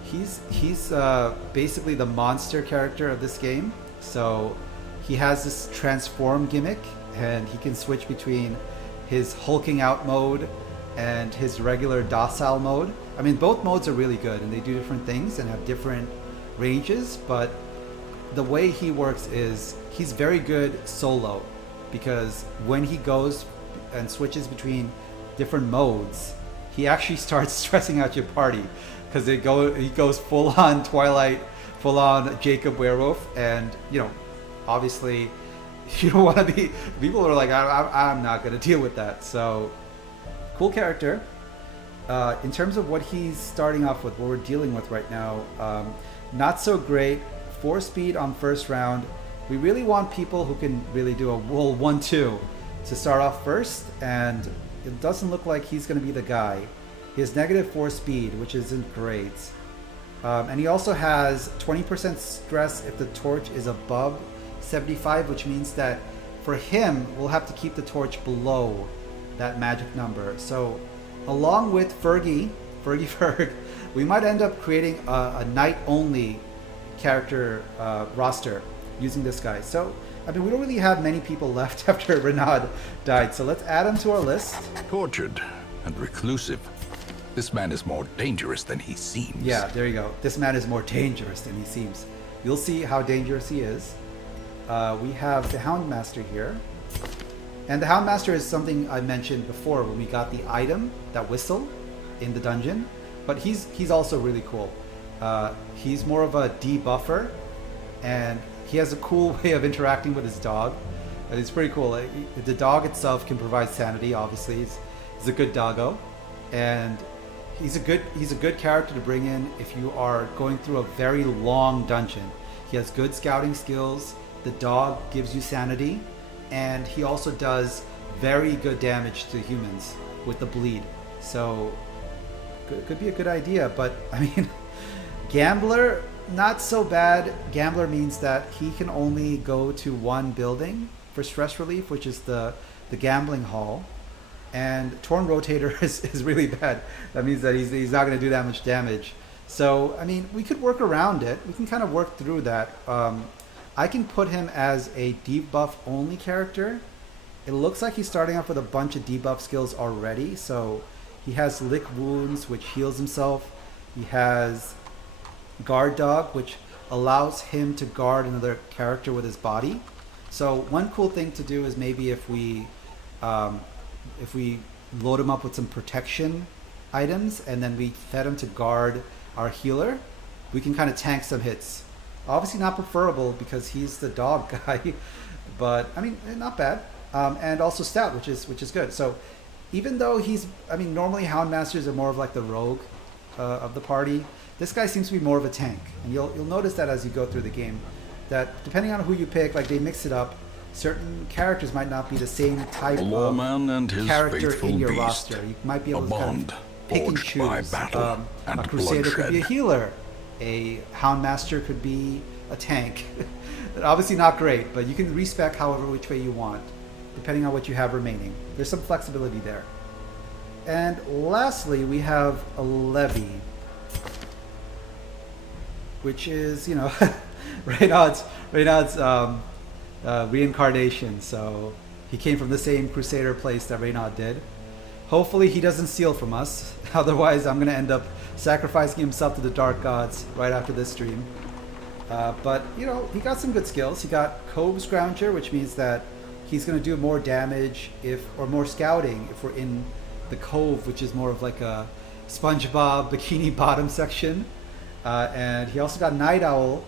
He's basically the monster character of this game. So he has this transform gimmick, and he can switch between his hulking out mode and his regular docile mode. I mean, both modes are really good, and they do different things and have different ranges, but the way he works is he's very good solo, because when he goes and switches between different modes, he actually starts stressing out your party, because he goes full on Twilight, full on Jacob Werewolf, and you know, obviously you don't want to be, people are like, I'm not going to deal with that. So cool character. In terms of what he's starting off with, what we're dealing with right now, not so great. 4 speed on first round. We really want people who can really do a 1-2 to start off first, and it doesn't look like he's going to be the guy. He has -4 speed, which isn't great. And he also has 20% stress if the torch is above 75, which means that for him, we'll have to keep the torch below that magic number. So along with Fergie, we might end up creating a night-only character roster using this guy. So, I mean, we don't really have many people left after Renaud died, so let's add him to our list. Tortured and reclusive. This man is more dangerous than he seems. Yeah, there you go. This man is more dangerous than he seems. You'll see how dangerous he is. we have the Houndmaster here. And the Houndmaster is something I mentioned before when we got the item, that whistle, in the dungeon. But he's also really cool. He's more of a debuffer, and he has a cool way of interacting with his dog. And it's pretty cool. The dog itself can provide sanity, obviously. He's a good doggo. And he's a good character to bring in if you are going through a very long dungeon. He has good scouting skills. The dog gives you sanity. And he also does very good damage to humans with the bleed. So could be a good idea. But I mean, Gambler, not so bad. Gambler means that he can only go to one building for stress relief, which is the gambling hall. And Torn Rotator is really bad. That means that he's not going to do that much damage. So I mean, we could work around it. We can kind of work through that. I can put him as a debuff only character. It looks like he's starting off with a bunch of debuff skills already. So he has Lick Wounds, which heals himself. He has Guard Dog, which allows him to guard another character with his body. So one cool thing to do is maybe if we load him up with some protection items and then we fed him to guard our healer, we can kind of tank some hits. Obviously not preferable because he's the dog guy, but I mean, not bad. And also stout, which is good. So even though normally Houndmasters are more of like the rogue of the party, this guy seems to be more of a tank. And you'll notice that as you go through the game, that depending on who you pick, like they mix it up. Certain characters might not be the same type of character in your roster. You might be able to kind of pick and choose. A Crusader could be a healer. A Houndmaster could be a tank. Obviously not great, but you can respec however which way you want, depending on what you have remaining. There's some flexibility there. And lastly, we have a Levy, which is, Reynard's reincarnation. So he came from the same Crusader place that Reynard did. Hopefully he doesn't steal from us. Otherwise, I'm going to end up sacrificing himself to the Dark Gods right after this stream. But, he got some good skills. He got Cove Scrounger, which means that he's going to do more damage or more scouting if we're in the Cove, which is more of like a SpongeBob Bikini Bottom section. And he also got Night Owl.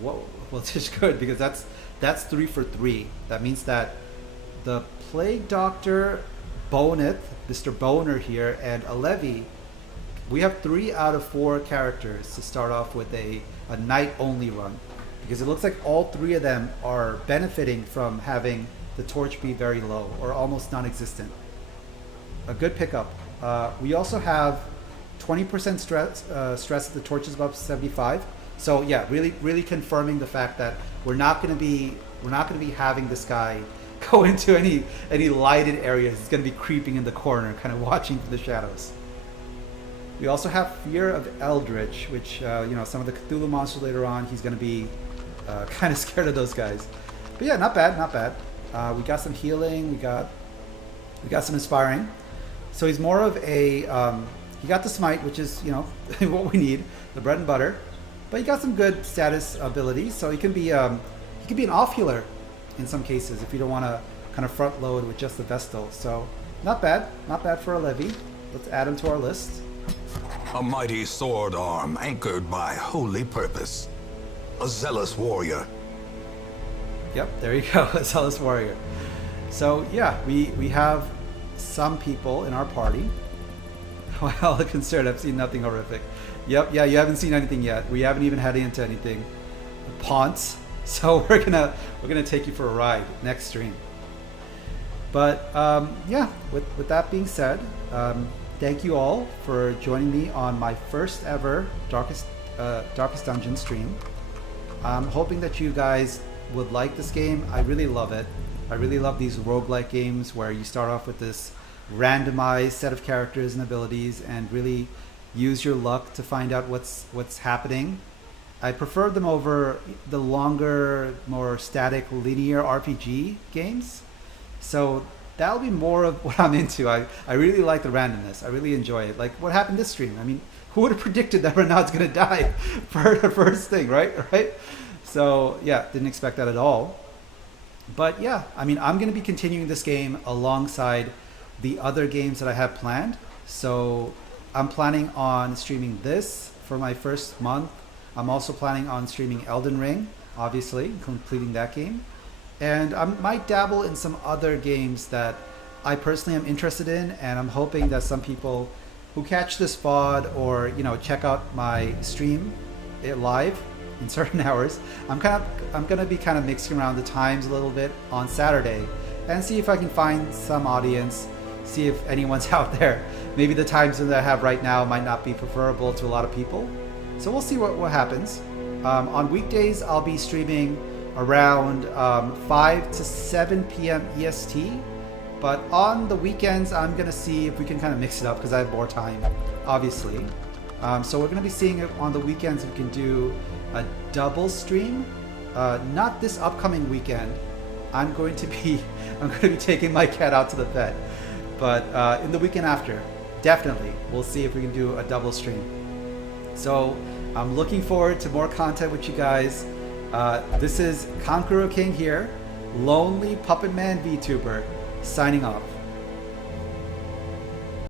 Well, it's just good because that's 3 for 3. That means that the Plague Doctor, Boneth, Mr. Boner here, and a Levy, we have 3 out of 4 characters to start off with a night only run, because it looks like all 3 of them are benefiting from having the torch be very low or almost non-existent. A good pickup. We also have 20% stress if the torch is above 75. So yeah, really confirming the fact that we're not going to be having this guy go into any lighted areas. He's going to be creeping in the corner, kind of watching from the shadows. We also have Fear of Eldritch, which some of the Cthulhu monsters later on, he's going to be kind of scared of those guys. But yeah, not bad. We got some healing. We got some inspiring. So he's more of a he got the smite, which is what we need, the bread and butter. But he got some good status abilities, so he can be an off healer in some cases if you don't want to kind of front load with just the Vestal. So not bad for a Levy. Let's add him to our list. A mighty sword arm anchored by holy purpose. A zealous warrior. Yep, there you go, a zealous warrior. So yeah, we have some people in our party. Well, concerned, I've seen nothing horrific. Yep, yeah, you haven't seen anything yet. We haven't even had into anything. Ponce. So we're gonna take you for a ride next stream. But yeah, with that being said, thank you all for joining me on my first ever Darkest Dungeon stream. I'm hoping that you guys would like this game. I really love it. I really love these roguelike games where you start off with this randomized set of characters and abilities and really use your luck to find out what's happening. I prefer them over the longer, more static, linear RPG games. So that'll be more of what I'm into. I really like the randomness. I really enjoy it. Like what happened this stream. I mean, who would have predicted that Renaud's going to die for the first thing, right? So yeah, didn't expect that at all. But yeah, I mean, I'm going to be continuing this game alongside the other games that I have planned. So I'm planning on streaming this for my first month. I'm also planning on streaming Elden Ring, obviously, completing that game. And I might dabble in some other games that I personally am interested in, and I'm hoping that some people who catch this VOD or check out my stream live in certain hours, I'm gonna be kind of mixing around the times a little bit on Saturday and see if I can find some audience, see if anyone's out there. Maybe the times that I have right now might not be preferable to a lot of people, so we'll see what happens. On weekdays, I'll be streaming around 5 to 7 p.m. EST. But on the weekends, I'm going to see if we can kind of mix it up because I have more time, obviously. So we're going to be seeing it on the weekends if we can do a double stream. Not this upcoming weekend. I'm going to be taking my cat out to the vet. But in the weekend after, definitely, we'll see if we can do a double stream. So I'm looking forward to more content with you guys. This is Conqueror King here, Lonely Puppet Man VTuber, signing off.